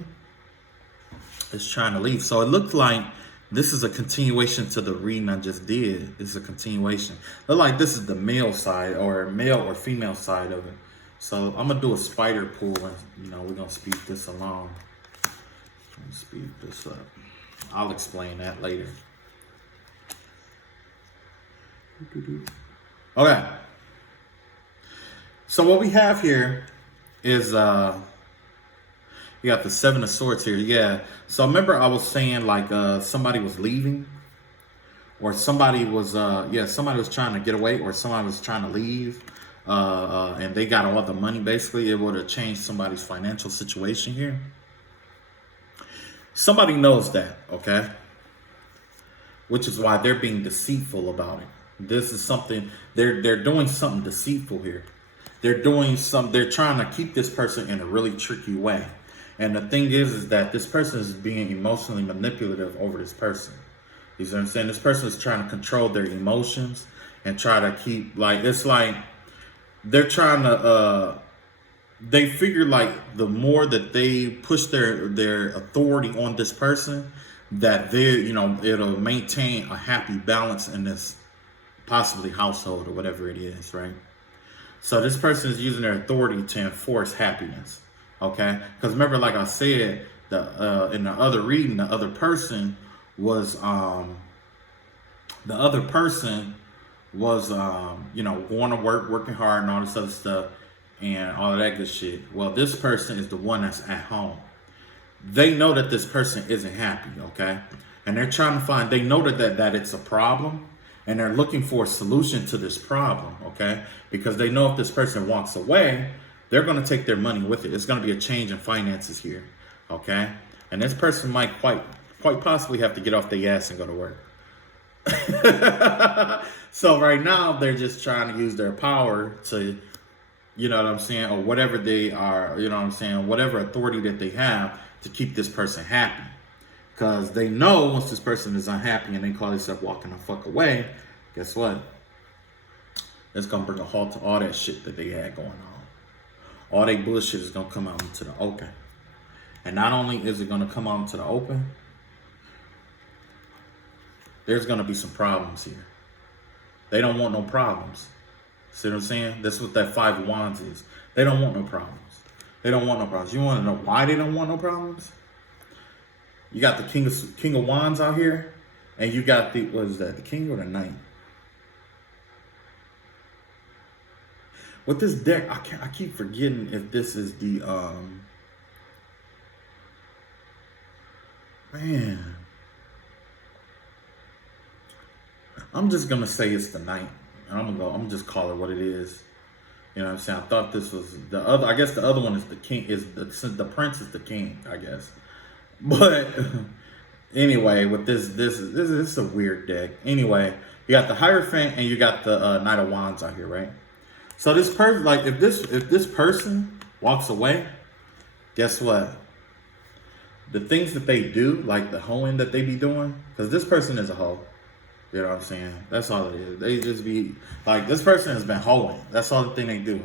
is trying to leave. So it looks like this is a continuation to the reading I just did. It's a continuation. Look like this is the male side, or male or female side of it. So I'm gonna do a spider pull, and we're gonna speed this along. Speed this up. I'll explain that later. Okay. So what we have here is you got the Seven of Swords here. Yeah. So remember I was saying like somebody was leaving, or somebody was somebody was trying to get away, or somebody was trying to leave, and they got all the money. Basically, it would have changed somebody's financial situation here. Somebody knows that, okay? Which is why they're being deceitful about it. This is something, they're doing something deceitful here. They're trying to keep this person in a really tricky way. And the thing is that this person is being emotionally manipulative over this person. You see what I'm saying? This person is trying to control their emotions and try to keep, like, it's like they're trying to, they figure like the more that they push their authority on this person, that it'll maintain a happy balance in this possibly household or whatever it is, right? So this person is using their authority to enforce happiness, okay? Because remember, like I said, in the other reading, the other person was going to work, working hard, and all this other stuff, and all of that good shit. Well, this person is the one that's at home. They know that this person isn't happy, okay? And they're trying to find, they know that it's a problem, and they're looking for a solution to this problem, okay? Because they know if this person walks away, they're going to take their money with it. It's going to be a change in finances here, okay? And this person might quite possibly have to get off their ass and go to work. So right now, they're just trying to use their power to, you know what I'm saying, or whatever they are, you know what I'm saying, whatever authority that they have to keep this person happy. Because they know once this person is unhappy and they call themselves walking the fuck away, guess what? It's going to bring a halt to all that shit that they had going on. All that bullshit is going to come out into the open. And not only is it going to come out into the open, there's going to be some problems here. They don't want no problems. See what I'm saying? That's what that Five of Wands is. They don't want no problems. They don't want no problems. You want to know why they don't want no problems? You got the King of Wands out here, and you got the, what is that? The King or the Knight? With this deck, I keep forgetting if this is the man. I'm just gonna say it's the Knight. I'm gonna just call it what it is. You know what I'm saying? I thought this was the other. I guess the other one is the king. The prince is the king, I guess. But anyway, with this is a weird deck. Anyway, you got the Hierophant and you got the Knight of Wands out here, right? So this person, like, if this person walks away, guess what? The things that they do, like the hoeing that they be doing, because this person is a hoe. You know what I'm saying? That's all it is. They just be like, this person has been hoeing. That's all the thing they do.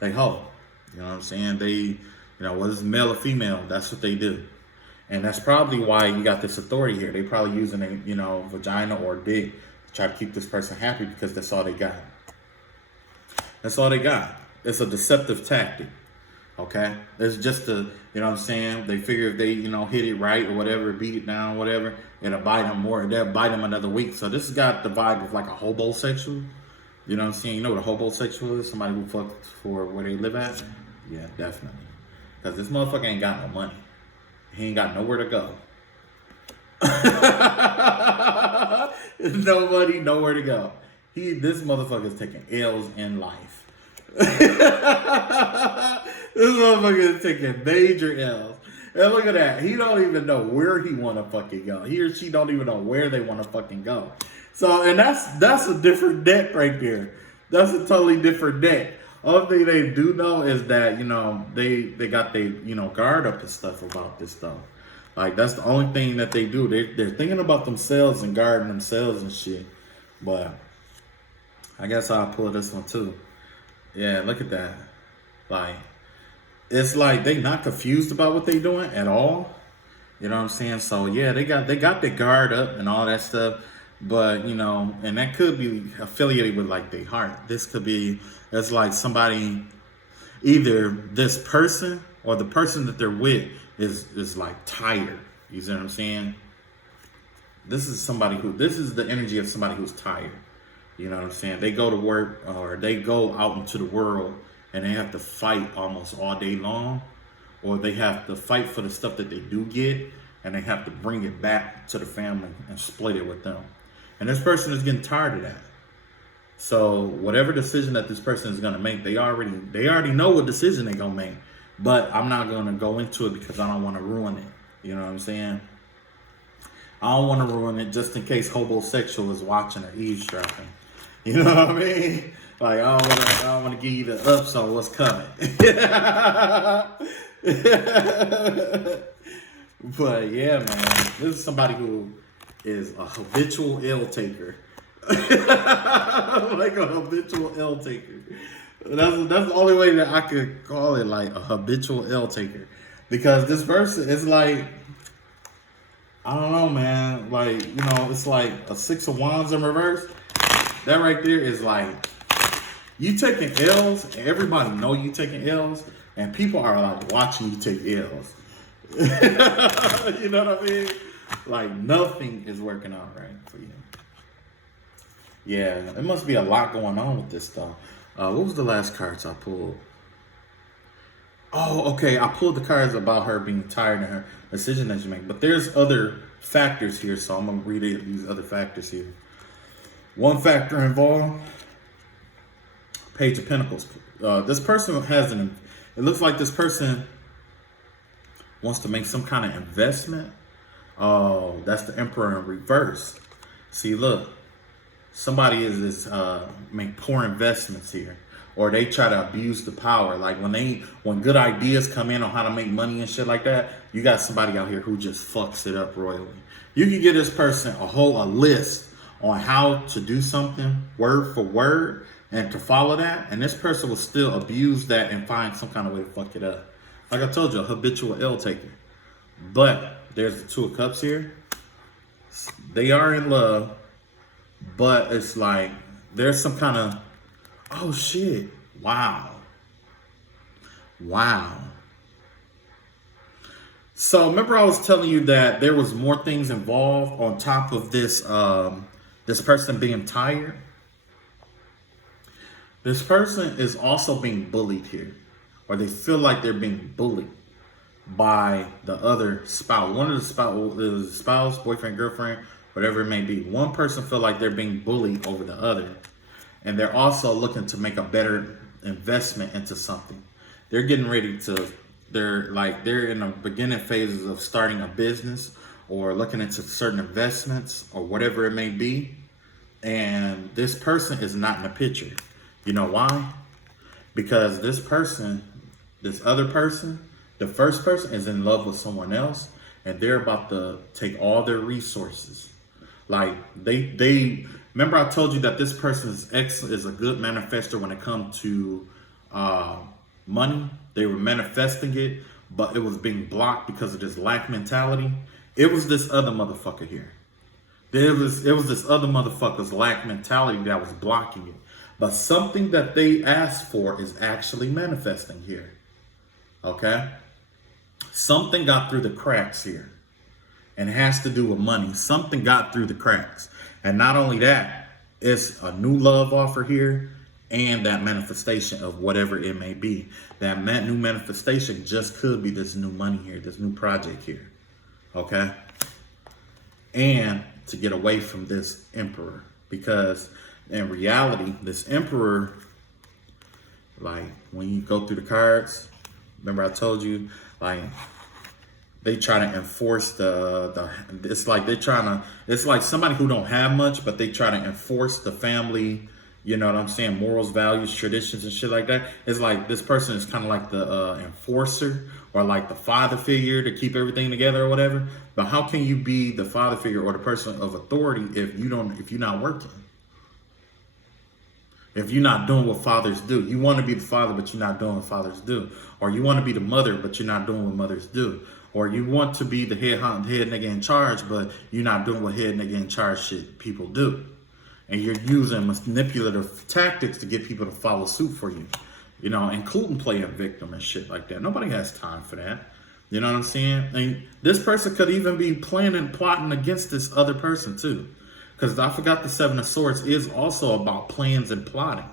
They hoe. You know what I'm saying? They, you know, whether it's male or female, that's what they do. And that's probably why you got this authority here. They probably using a, you know, vagina or dick to try to keep this person happy because that's all they got. That's all they got. It's a deceptive tactic. Okay? It's just a, you know what I'm saying? They figure if they, you know, hit it right or whatever, beat it down, whatever, it'll bite them more. They'll bite them another week. So this has got the vibe of like a hobosexual. You know what I'm saying? You know what a hobosexual is? Somebody who fucks for where they live at? Yeah, definitely. Because this motherfucker ain't got no money. He ain't got nowhere to go. Nobody, nowhere to go. This motherfucker is taking L's in life. This motherfucker is taking major L's. And look at that. He don't even know where he want to fucking go. He or she don't even know where they want to fucking go. So, and that's a different deck right there. That's a totally different deck. Only thing they do know is that, you know, they got their, you know, guard up and stuff about this stuff. Like, that's the only thing that they do. They're thinking about themselves and guarding themselves and shit. But I guess I'll pull this one too. Yeah, look at that. Like, it's like they not confused about what they doing at all. You know what I'm saying? So yeah, they got their guard up and all that stuff. But, you know, and that could be affiliated with like their heart. This could be, it's like somebody, either this person or the person that they're with is like tired. You see what I'm saying? This is the energy of somebody who's tired. You know what I'm saying? They go to work or they go out into the world and they have to fight almost all day long, or they have to fight for the stuff that they do get and they have to bring it back to the family and split it with them. And this person is getting tired of that. So whatever decision that this person is gonna make, they already know what decision they're gonna make. But I'm not gonna go into it because I don't want to ruin it. You know what I'm saying? I don't want to ruin it just in case hobosexual is watching or eavesdropping. You know what I mean? Like, I don't want to give you the ups on what's coming. But yeah, man, this is somebody who is a habitual ill taker. Like a habitual ill taker. That's the only way that I could call it, like a habitual ill taker. Because this person is like, I don't know, man. Like, you know, it's like a Six of Wands in reverse. That right there is like, you taking L's, and everybody know you taking L's, and people are like watching you take L's. You know what I mean? Like, nothing is working out right for you. Yeah, there must be a lot going on with this stuff. What was the last cards I pulled? Oh, okay. I pulled the cards about her being tired and her decision that she make. But there's other factors here, so I'm going to read these other factors here. One factor involved, Page of Pentacles. This person has it looks like this person wants to make some kind of investment. Oh, that's the Emperor in reverse. See, look. Somebody is make poor investments here, or they try to abuse the power. Like when good ideas come in on how to make money and shit like that, you got somebody out here who just fucks it up royally. You can give this person a list on how to do something word for word and to follow that, and this person will still abuse that and find some kind of way to fuck it up. Like I told you, a habitual L taker. But there's the Two of Cups here. They are in love. But it's like there's some kind of Oh shit. Wow. Wow. So remember I was telling you that there was more things involved on top of this person being tired? This person is also being bullied here. Or they feel like they're being bullied by the other spouse. One of the spouse, boyfriend, girlfriend, whatever it may be. One person feel like they're being bullied over the other. And they're also looking to make a better investment into something. They're getting ready to, they're in the beginning phases of starting a business or looking into certain investments or whatever it may be. And this person is not in the picture. You know why? Because this other person, the first person is in love with someone else and they're about to take all their resources. Like they remember I told you that this person is a good manifester when it comes to money. They were manifesting it, but it was being blocked because of this lack mentality. It was this other motherfucker here. It was this other motherfucker's lack mentality that was blocking it. But something that they asked for is actually manifesting here. Okay? Something got through the cracks here. And it has to do with money. Something got through the cracks. And not only that, it's a new love offer here and that manifestation of whatever it may be. That new manifestation just could be this new money here, this new project here. Okay? And to get away from this emperor. Because in reality, this emperor, like when you go through the cards, remember I told you, like they try to enforce it's like somebody who don't have much, but they try to enforce the family, you know what I'm saying, morals, values, traditions, and shit like that. It's like this person is kind of like the enforcer or like the father figure to keep everything together or whatever. But how can you be the father figure or the person of authority if you're not working? If you're not doing what fathers do. You want to be the father, but you're not doing what fathers do. Or you want to be the mother, but you're not doing what mothers do. Or you want to be the head nigga in charge, but you're not doing what head nigga in charge shit people do. And you're using manipulative tactics to get people to follow suit for you. You know, including playing victim and shit like that. Nobody has time for that. You know what I'm saying? And this person could even be planning and plotting against this other person too. Because I forgot the Seven of Swords is also about plans and plotting.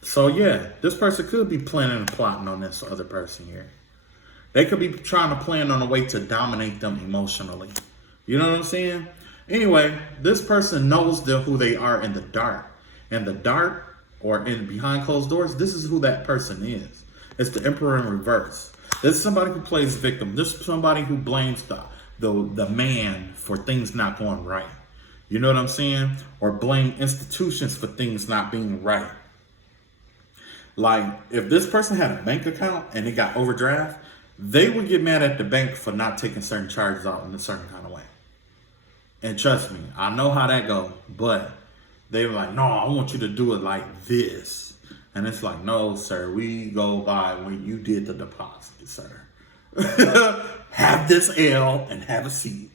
So yeah, this person could be planning and plotting on this other person here. They could be trying to plan on a way to dominate them emotionally. You know what I'm saying? Anyway, this person knows who they are in the dark. In the dark or in behind closed doors, this is who that person is. It's the Emperor in reverse. This is somebody who plays victim. This is somebody who blames the man for things not going right. You know what I'm saying? Or blame institutions for things not being right. Like, if this person had a bank account and it got overdraft, they would get mad at the bank for not taking certain charges out in a certain kind of way. And trust me, I know how that goes, but they were like, no, I want you to do it like this. And it's like, no, sir, we go by when you did the deposit, sir. Have this L and have a seat.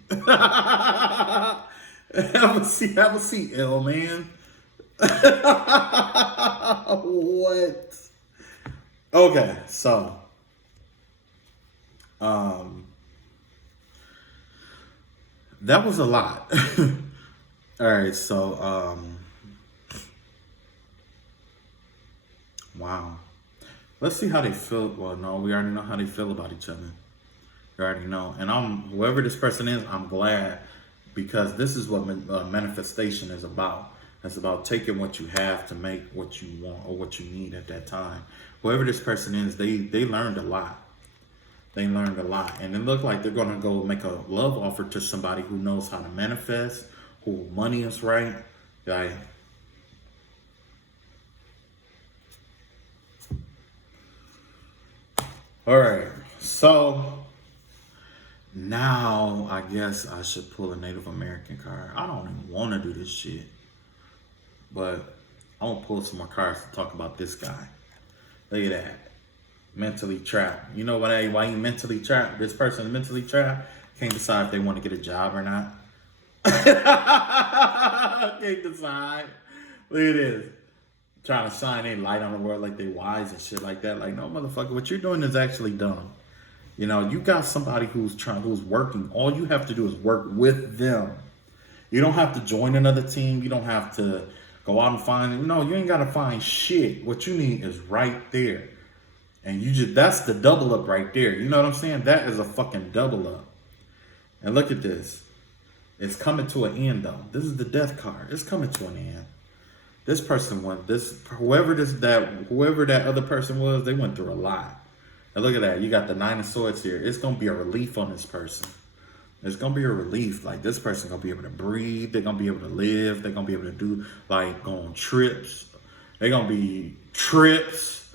Have a seat, L, man. What? Okay, so that was a lot. All right, so wow. Let's see how they feel. Well, no, we already know how they feel about each other. You already know. And whoever this person is, I'm glad, because this is what manifestation is about. It's about taking what you have to make what you want or what you need at that time. Whoever this person is, they learned a lot. They learned a lot. And it looked like they're going to go make a love offer to somebody who knows how to manifest, who money is right. Like, all right. So now I guess I should pull a Native American card. I don't even want to do this shit. But I want to pull some more cards to talk about this guy. Look at that. Mentally trapped. You know why he mentally trapped? This person is mentally trapped. Can't decide if they want to get a job or not. Can't decide. Look at this. trying to shine a light on the world like they wise and shit like that. Like, no, motherfucker, what you're doing is actually dumb. You know, you got somebody who's working. All you have to do is work with them. You don't have to join another team. You don't have to go out and find. No, you ain't got to find shit. What you need is right there. And that's the double up right there. You know what I'm saying? That is a fucking double up. And look at this. It's coming to an end though. This is the death card. It's coming to an end. This person whoever that other person was, they went through a lot. And look at that. You got the 9 of Swords here. It's going to be a relief on this person. It's going to be a relief. Like, this person going to be able to breathe. They're going to be able to live. They're going to be able to do, like, go on trips. They're going to be trips,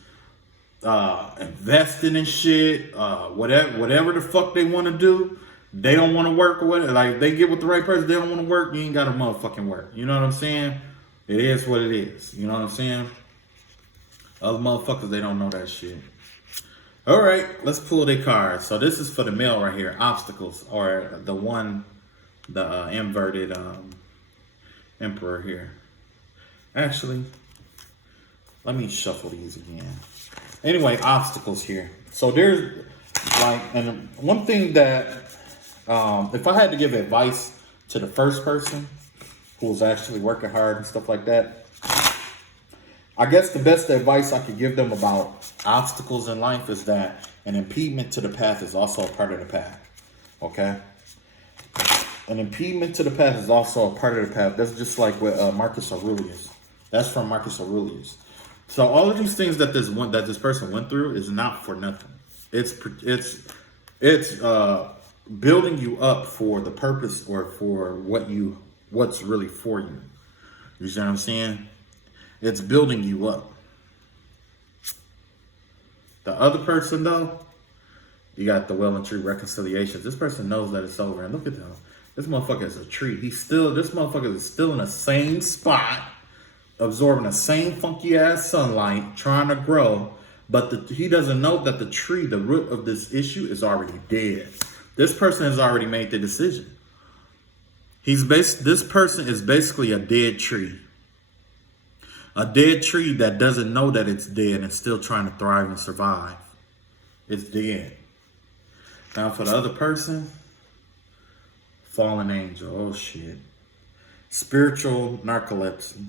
investing in shit, whatever the fuck they want to do. They don't want to work or whatever. Like, if they get with the right person, they don't want to work. You ain't got to motherfucking work. You know what I'm saying? It is what it is. You know what I'm saying? Other motherfuckers, they don't know that shit. All right, let's pull their cards. So this is for the male right here, obstacles, or the inverted emperor here. Actually, let me shuffle these again. Anyway, obstacles here. So there's like, and one thing that, if I had to give advice to the first person who's actually working hard and stuff like that, I guess the best advice I could give them about obstacles in life is that an impediment to the path is also a part of the path. Okay? An impediment to the path is also a part of the path. That's just like with Marcus Aurelius. That's from Marcus Aurelius. So all of these things that this person went through is not for nothing. It's building you up for the purpose or for what's really for you. You see what I'm saying? It's building you up. The other person, though, you got the well and true reconciliations. This person knows that it's over. And look at them. This motherfucker is a tree. This motherfucker is still in the same spot, absorbing the same funky ass sunlight, trying to grow. But he doesn't know that the tree, the root of this issue, is already dead. This person has already made the decision. This person is basically a dead tree. A dead tree that doesn't know that it's dead and still trying to thrive and survive. It's dead. Now for the other person, fallen angel. Oh shit. Spiritual narcolepsy.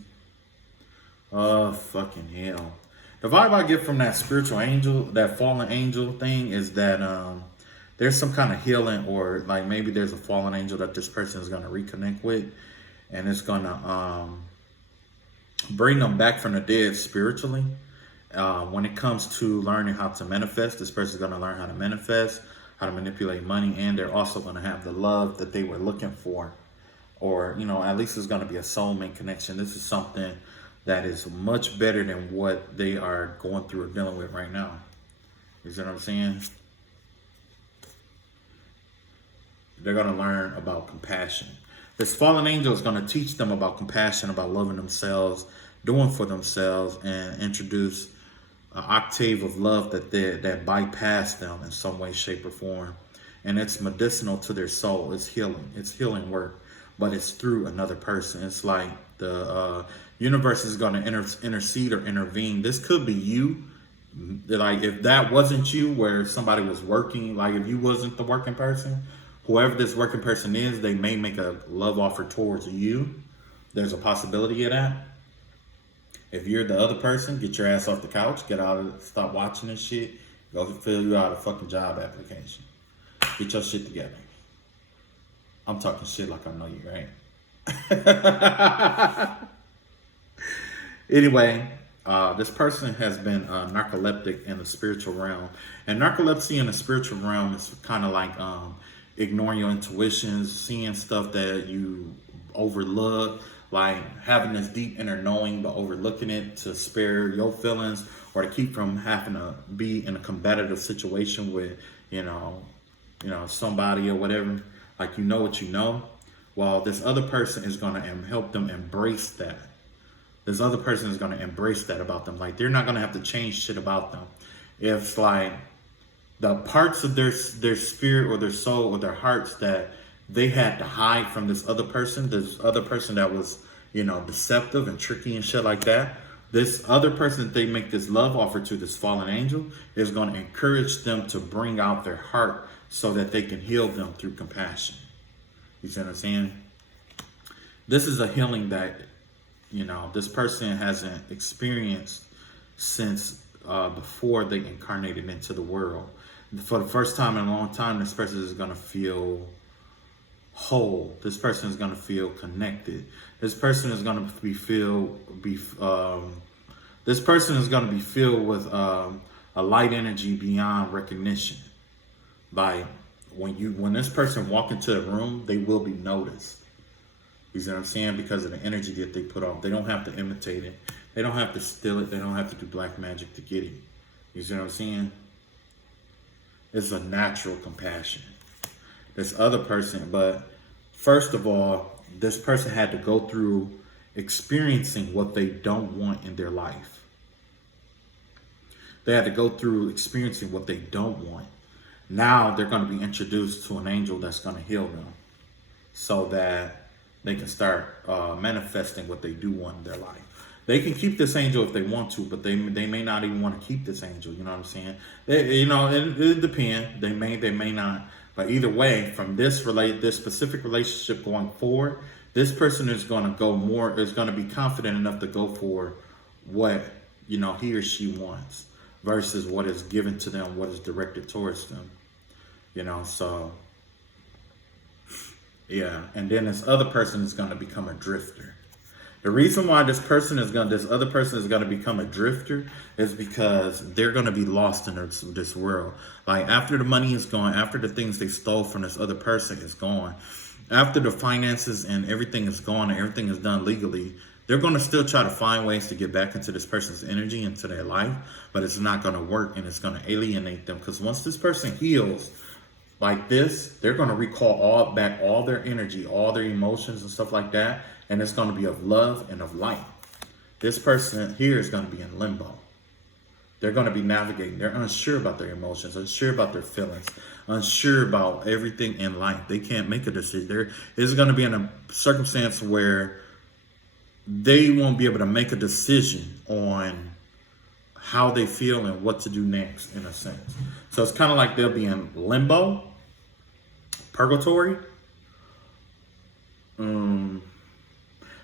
Oh fucking hell. The vibe I get from that spiritual angel, that fallen angel thing, is that there's some kind of healing, or like maybe there's a fallen angel that this person is going to reconnect with, and it's going to bring them back from the dead spiritually. When it comes to learning how to manifest, this person is going to learn how to manifest, how to manipulate money, and they're also going to have the love that they were looking for, or, you know, at least it's going to be a soulmate connection. This is something that is much better than what they are going through or dealing with right now. You see what I'm saying? They're going to learn about compassion. This fallen angel is going to teach them about compassion, about loving themselves, doing for themselves, and introduce an octave of love that bypass them in some way, shape, or form. And it's medicinal to their soul. It's healing. It's healing work, but it's through another person. It's like the universe is going to intercede or intervene. This could be you. Like if that wasn't you, where somebody was working, like if you wasn't the working person, whoever this working person is, they may make a love offer towards you. There's a possibility of that. If you're the other person, get your ass off the couch, get out of it, stop watching this shit, go fill you out a fucking job application. Get your shit together. I'm talking shit like I know you, right? Anyway, this person has been narcoleptic in the spiritual realm. And narcolepsy in the spiritual realm is kind of like ignoring your intuitions, seeing stuff that you overlook, like having this deep inner knowing but overlooking it to spare your feelings or to keep from having to be in a combative situation with, you know, somebody or whatever. Like, you know what you know. Well, this other person is going to help them embrace that. This other person is going to embrace that about them. Like, they're not going to have to change shit about them. It's like the parts of their spirit or their soul or their hearts that they had to hide from this other person that was, you know, deceptive and tricky and shit like that. This other person that they make this love offer to, this fallen angel, is going to encourage them to bring out their heart so that they can heal them through compassion. You see what I'm saying? This is a healing that, this person hasn't experienced since before they incarnated into the world. For the first time in a long time, this person is going to feel whole. This person is going to feel connected. This person is going to this person is going to be filled with a light energy beyond recognition. Like when this person walk into the room, they will be noticed. You see what I'm saying? Because of the energy that they put off. They don't have to imitate it. They don't have to steal it. They don't have to do black magic to get it. You see what I'm saying? It's a natural compassion. This other person, but first of all, this person had to go through experiencing what they don't want in their life. They had to go through experiencing what they don't want. Now they're going to be introduced to an angel that's going to heal them so that they can start manifesting what they do want in their life. They can keep this angel if they want to, but they may not even want to keep this angel. You know what I'm saying? It depends. They may not. But either way, from this specific relationship going forward, this person is going to be confident enough to go for what, he or she wants versus what is given to them, what is directed towards them. So yeah. And then this other person is going to become a drifter. The reason why this other person is going to become a drifter is because they're going to be lost in this world. Like after the money is gone, after the things they stole from this other person is gone, after the finances and everything is gone and everything is done legally, they're going to still try to find ways to get back into this person's energy, into their life, but it's not going to work and it's going to alienate them. Because once this person heals like this, they're going to recall all their energy, all their emotions and stuff like that. And it's going to be of love and of light. This person here is going to be in limbo. They're going to be navigating. They're unsure about their emotions, unsure about their feelings, unsure about everything in life. They can't make a decision. There is going to be in a circumstance where they won't be able to make a decision on how they feel and what to do next, in a sense. So it's kind of like they'll be in limbo, purgatory.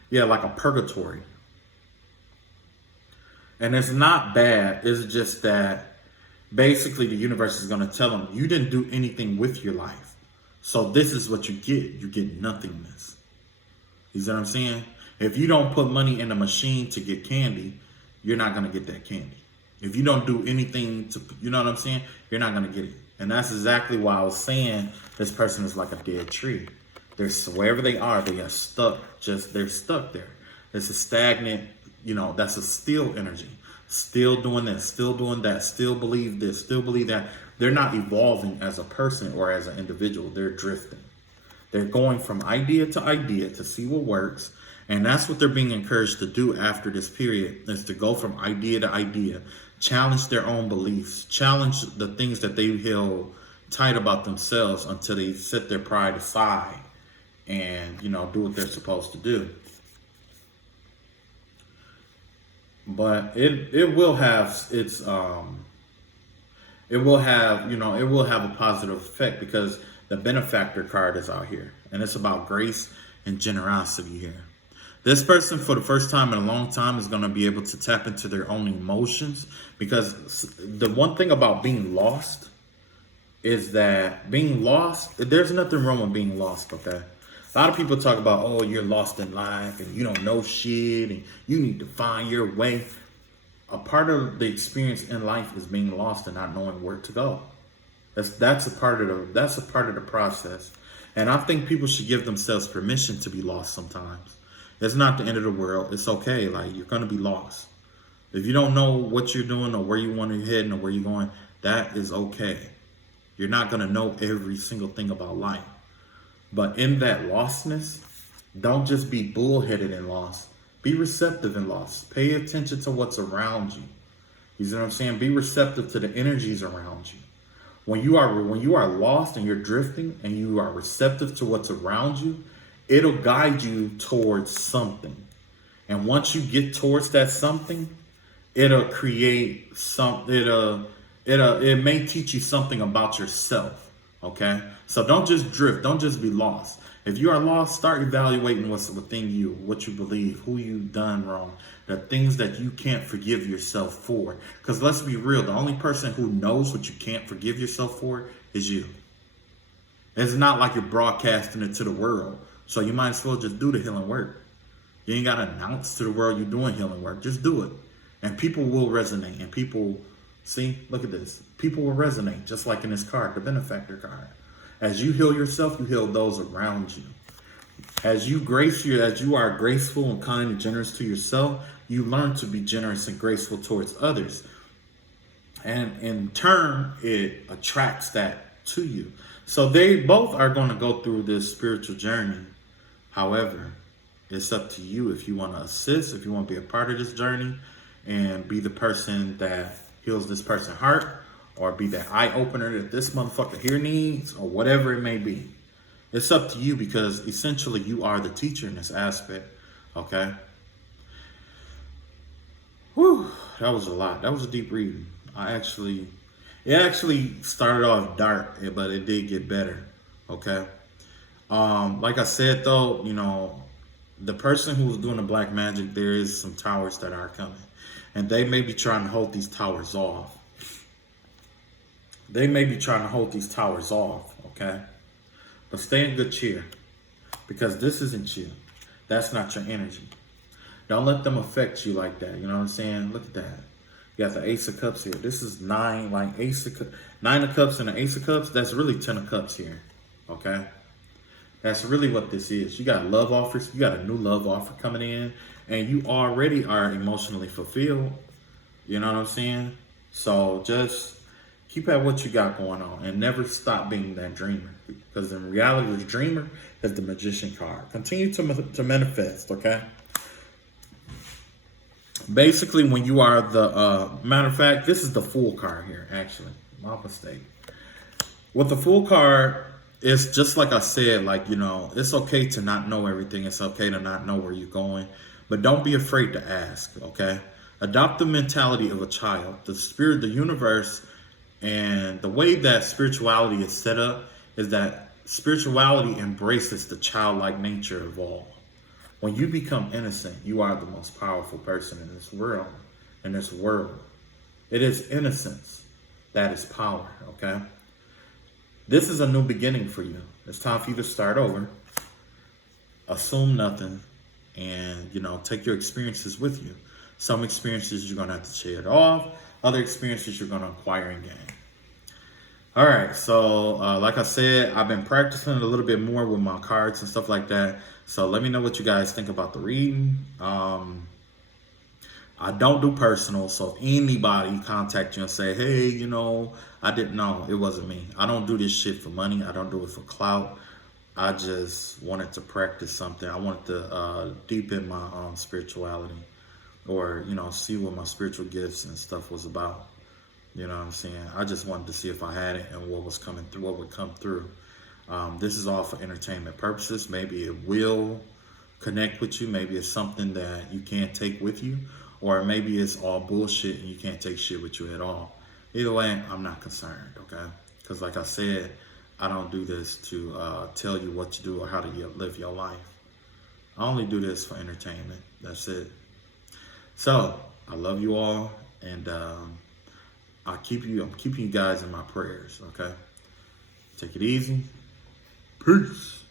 Yeah, like a purgatory. And it's not bad. It's just that basically the universe is going to tell them, you didn't do anything with your life. So this is what you get. You get nothingness. You see what I'm saying? If you don't put money in a machine to get candy, you're not going to get that candy. If you don't do anything to, you know what I'm saying? You're not going to get it. And that's exactly why I was saying this person is like a dead tree. They're wherever they are, they are stuck. They're stuck there. It's a stagnant, that's a still energy. Still doing this, still doing that, still believe this, still believe that. They're not evolving as a person or as an individual. They're drifting. They're going from idea to see what works. And that's what they're being encouraged to do after this period, is to go from idea to idea, challenge their own beliefs, challenge the things that they held tight about themselves until they set their pride aside and, do what they're supposed to do. But it will have its, it will have a positive effect because the benefactor card is out here. And it's about grace and generosity here. This person, for the first time in a long time, is going to be able to tap into their own emotions, because the one thing about being lost is that there's nothing wrong with being lost, okay? A lot of people talk about, oh, you're lost in life and you don't know shit and you need to find your way. A part of the experience in life is being lost and not knowing where to go. That's a part of the process. And I think people should give themselves permission to be lost sometimes. It's not the end of the world. It's okay. Like, you're going to be lost. If you don't know what you're doing or where you want to head or where you're going, that is okay. You're not going to know every single thing about life. But in that lostness, don't just be bullheaded and lost. Be receptive and lost. Pay attention to what's around you. You see what I'm saying? Be receptive to the energies around you. When you are lost and you're drifting and you are receptive to what's around you, it'll guide you towards something. And once you get towards that something, it'll create some, it may teach you something about yourself. Okay. So don't just drift. Don't just be lost. If you are lost, start evaluating what's within you, what you believe, who you've done wrong, the things that you can't forgive yourself for. Because let's be real, the only person who knows what you can't forgive yourself for is you. It's not like you're broadcasting it to the world. So you might as well just do the healing work. You ain't got to announce to the world you're doing healing work. Just do it. And people will resonate. And people, see, look at this. People will resonate, just like in this card, the benefactor card. As you heal yourself, you heal those around you. As you are graceful and kind and generous to yourself, you learn to be generous and graceful towards others. And in turn, it attracts that to you. So they both are going to go through this spiritual journey. However, it's up to you if you want to assist, if you want to be a part of this journey and be the person that heals this person's heart, or be that eye opener that this motherfucker here needs, or whatever it may be. It's up to you, because essentially you are the teacher in this aspect. Okay. Whew, that was a lot. That was a deep reading. It actually started off dark, but it did get better. Okay. Like I said though, you know, the person who was doing the black magic, there is some towers that are coming, and they may be trying to hold these towers off. Okay? But stay in good cheer, because this isn't you. That's not your energy. Don't let them affect you like that. You know what I'm saying? Look at that. You got the Ace of Cups here. This is 9, like Nine of Cups and the Ace of Cups. That's really 10 of Cups here. Okay? That's really what this is. You got love offers. You got a new love offer coming in, and you already are emotionally fulfilled. You know what I'm saying? So just keep at what you got going on, and never stop being that dreamer, because in reality, the dreamer is the Magician card. Continue to manifest, okay? Basically, when you are the, matter of fact, this is the Fool card here, actually. My mistake. With the Fool card, it's just like I said, like, you know, it's okay to not know everything. It's okay to not know where you're going, but don't be afraid to ask, okay? Adopt the mentality of a child. The spirit, the universe, and the way that spirituality is set up is that spirituality embraces the childlike nature of all. When you become innocent, you are the most powerful person in this world. It is innocence that is power, okay? This is a new beginning for you. It's time for you to start over. Assume nothing, and, you know, take your experiences with you. Some experiences you're going to have to shed off. Other experiences you're going to acquire and gain. All right, so like I said, I've been practicing a little bit more with my cards and stuff like that. So let me know what you guys think about the reading. I don't do personal, so if anybody contact you and say, hey, you know, I didn't know, it wasn't me. I don't do this shit for money. I don't do it for clout. I just wanted to practice something. I wanted to deepen my spirituality, or, you know, see what my spiritual gifts and stuff was about. You know what I'm saying? I just wanted to see if I had it and what was coming through, what would come through. This is all for entertainment purposes. Maybe it will connect with you. Maybe it's something that you can't take with you, or maybe it's all bullshit and you can't take shit with you at all. Either way, I'm not concerned, okay? Because like I said, I don't do this to tell you what to do or how to live your life. I only do this for entertainment. That's it. So I love you all, and I'm keeping you guys in my prayers, okay? Take it easy. Peace.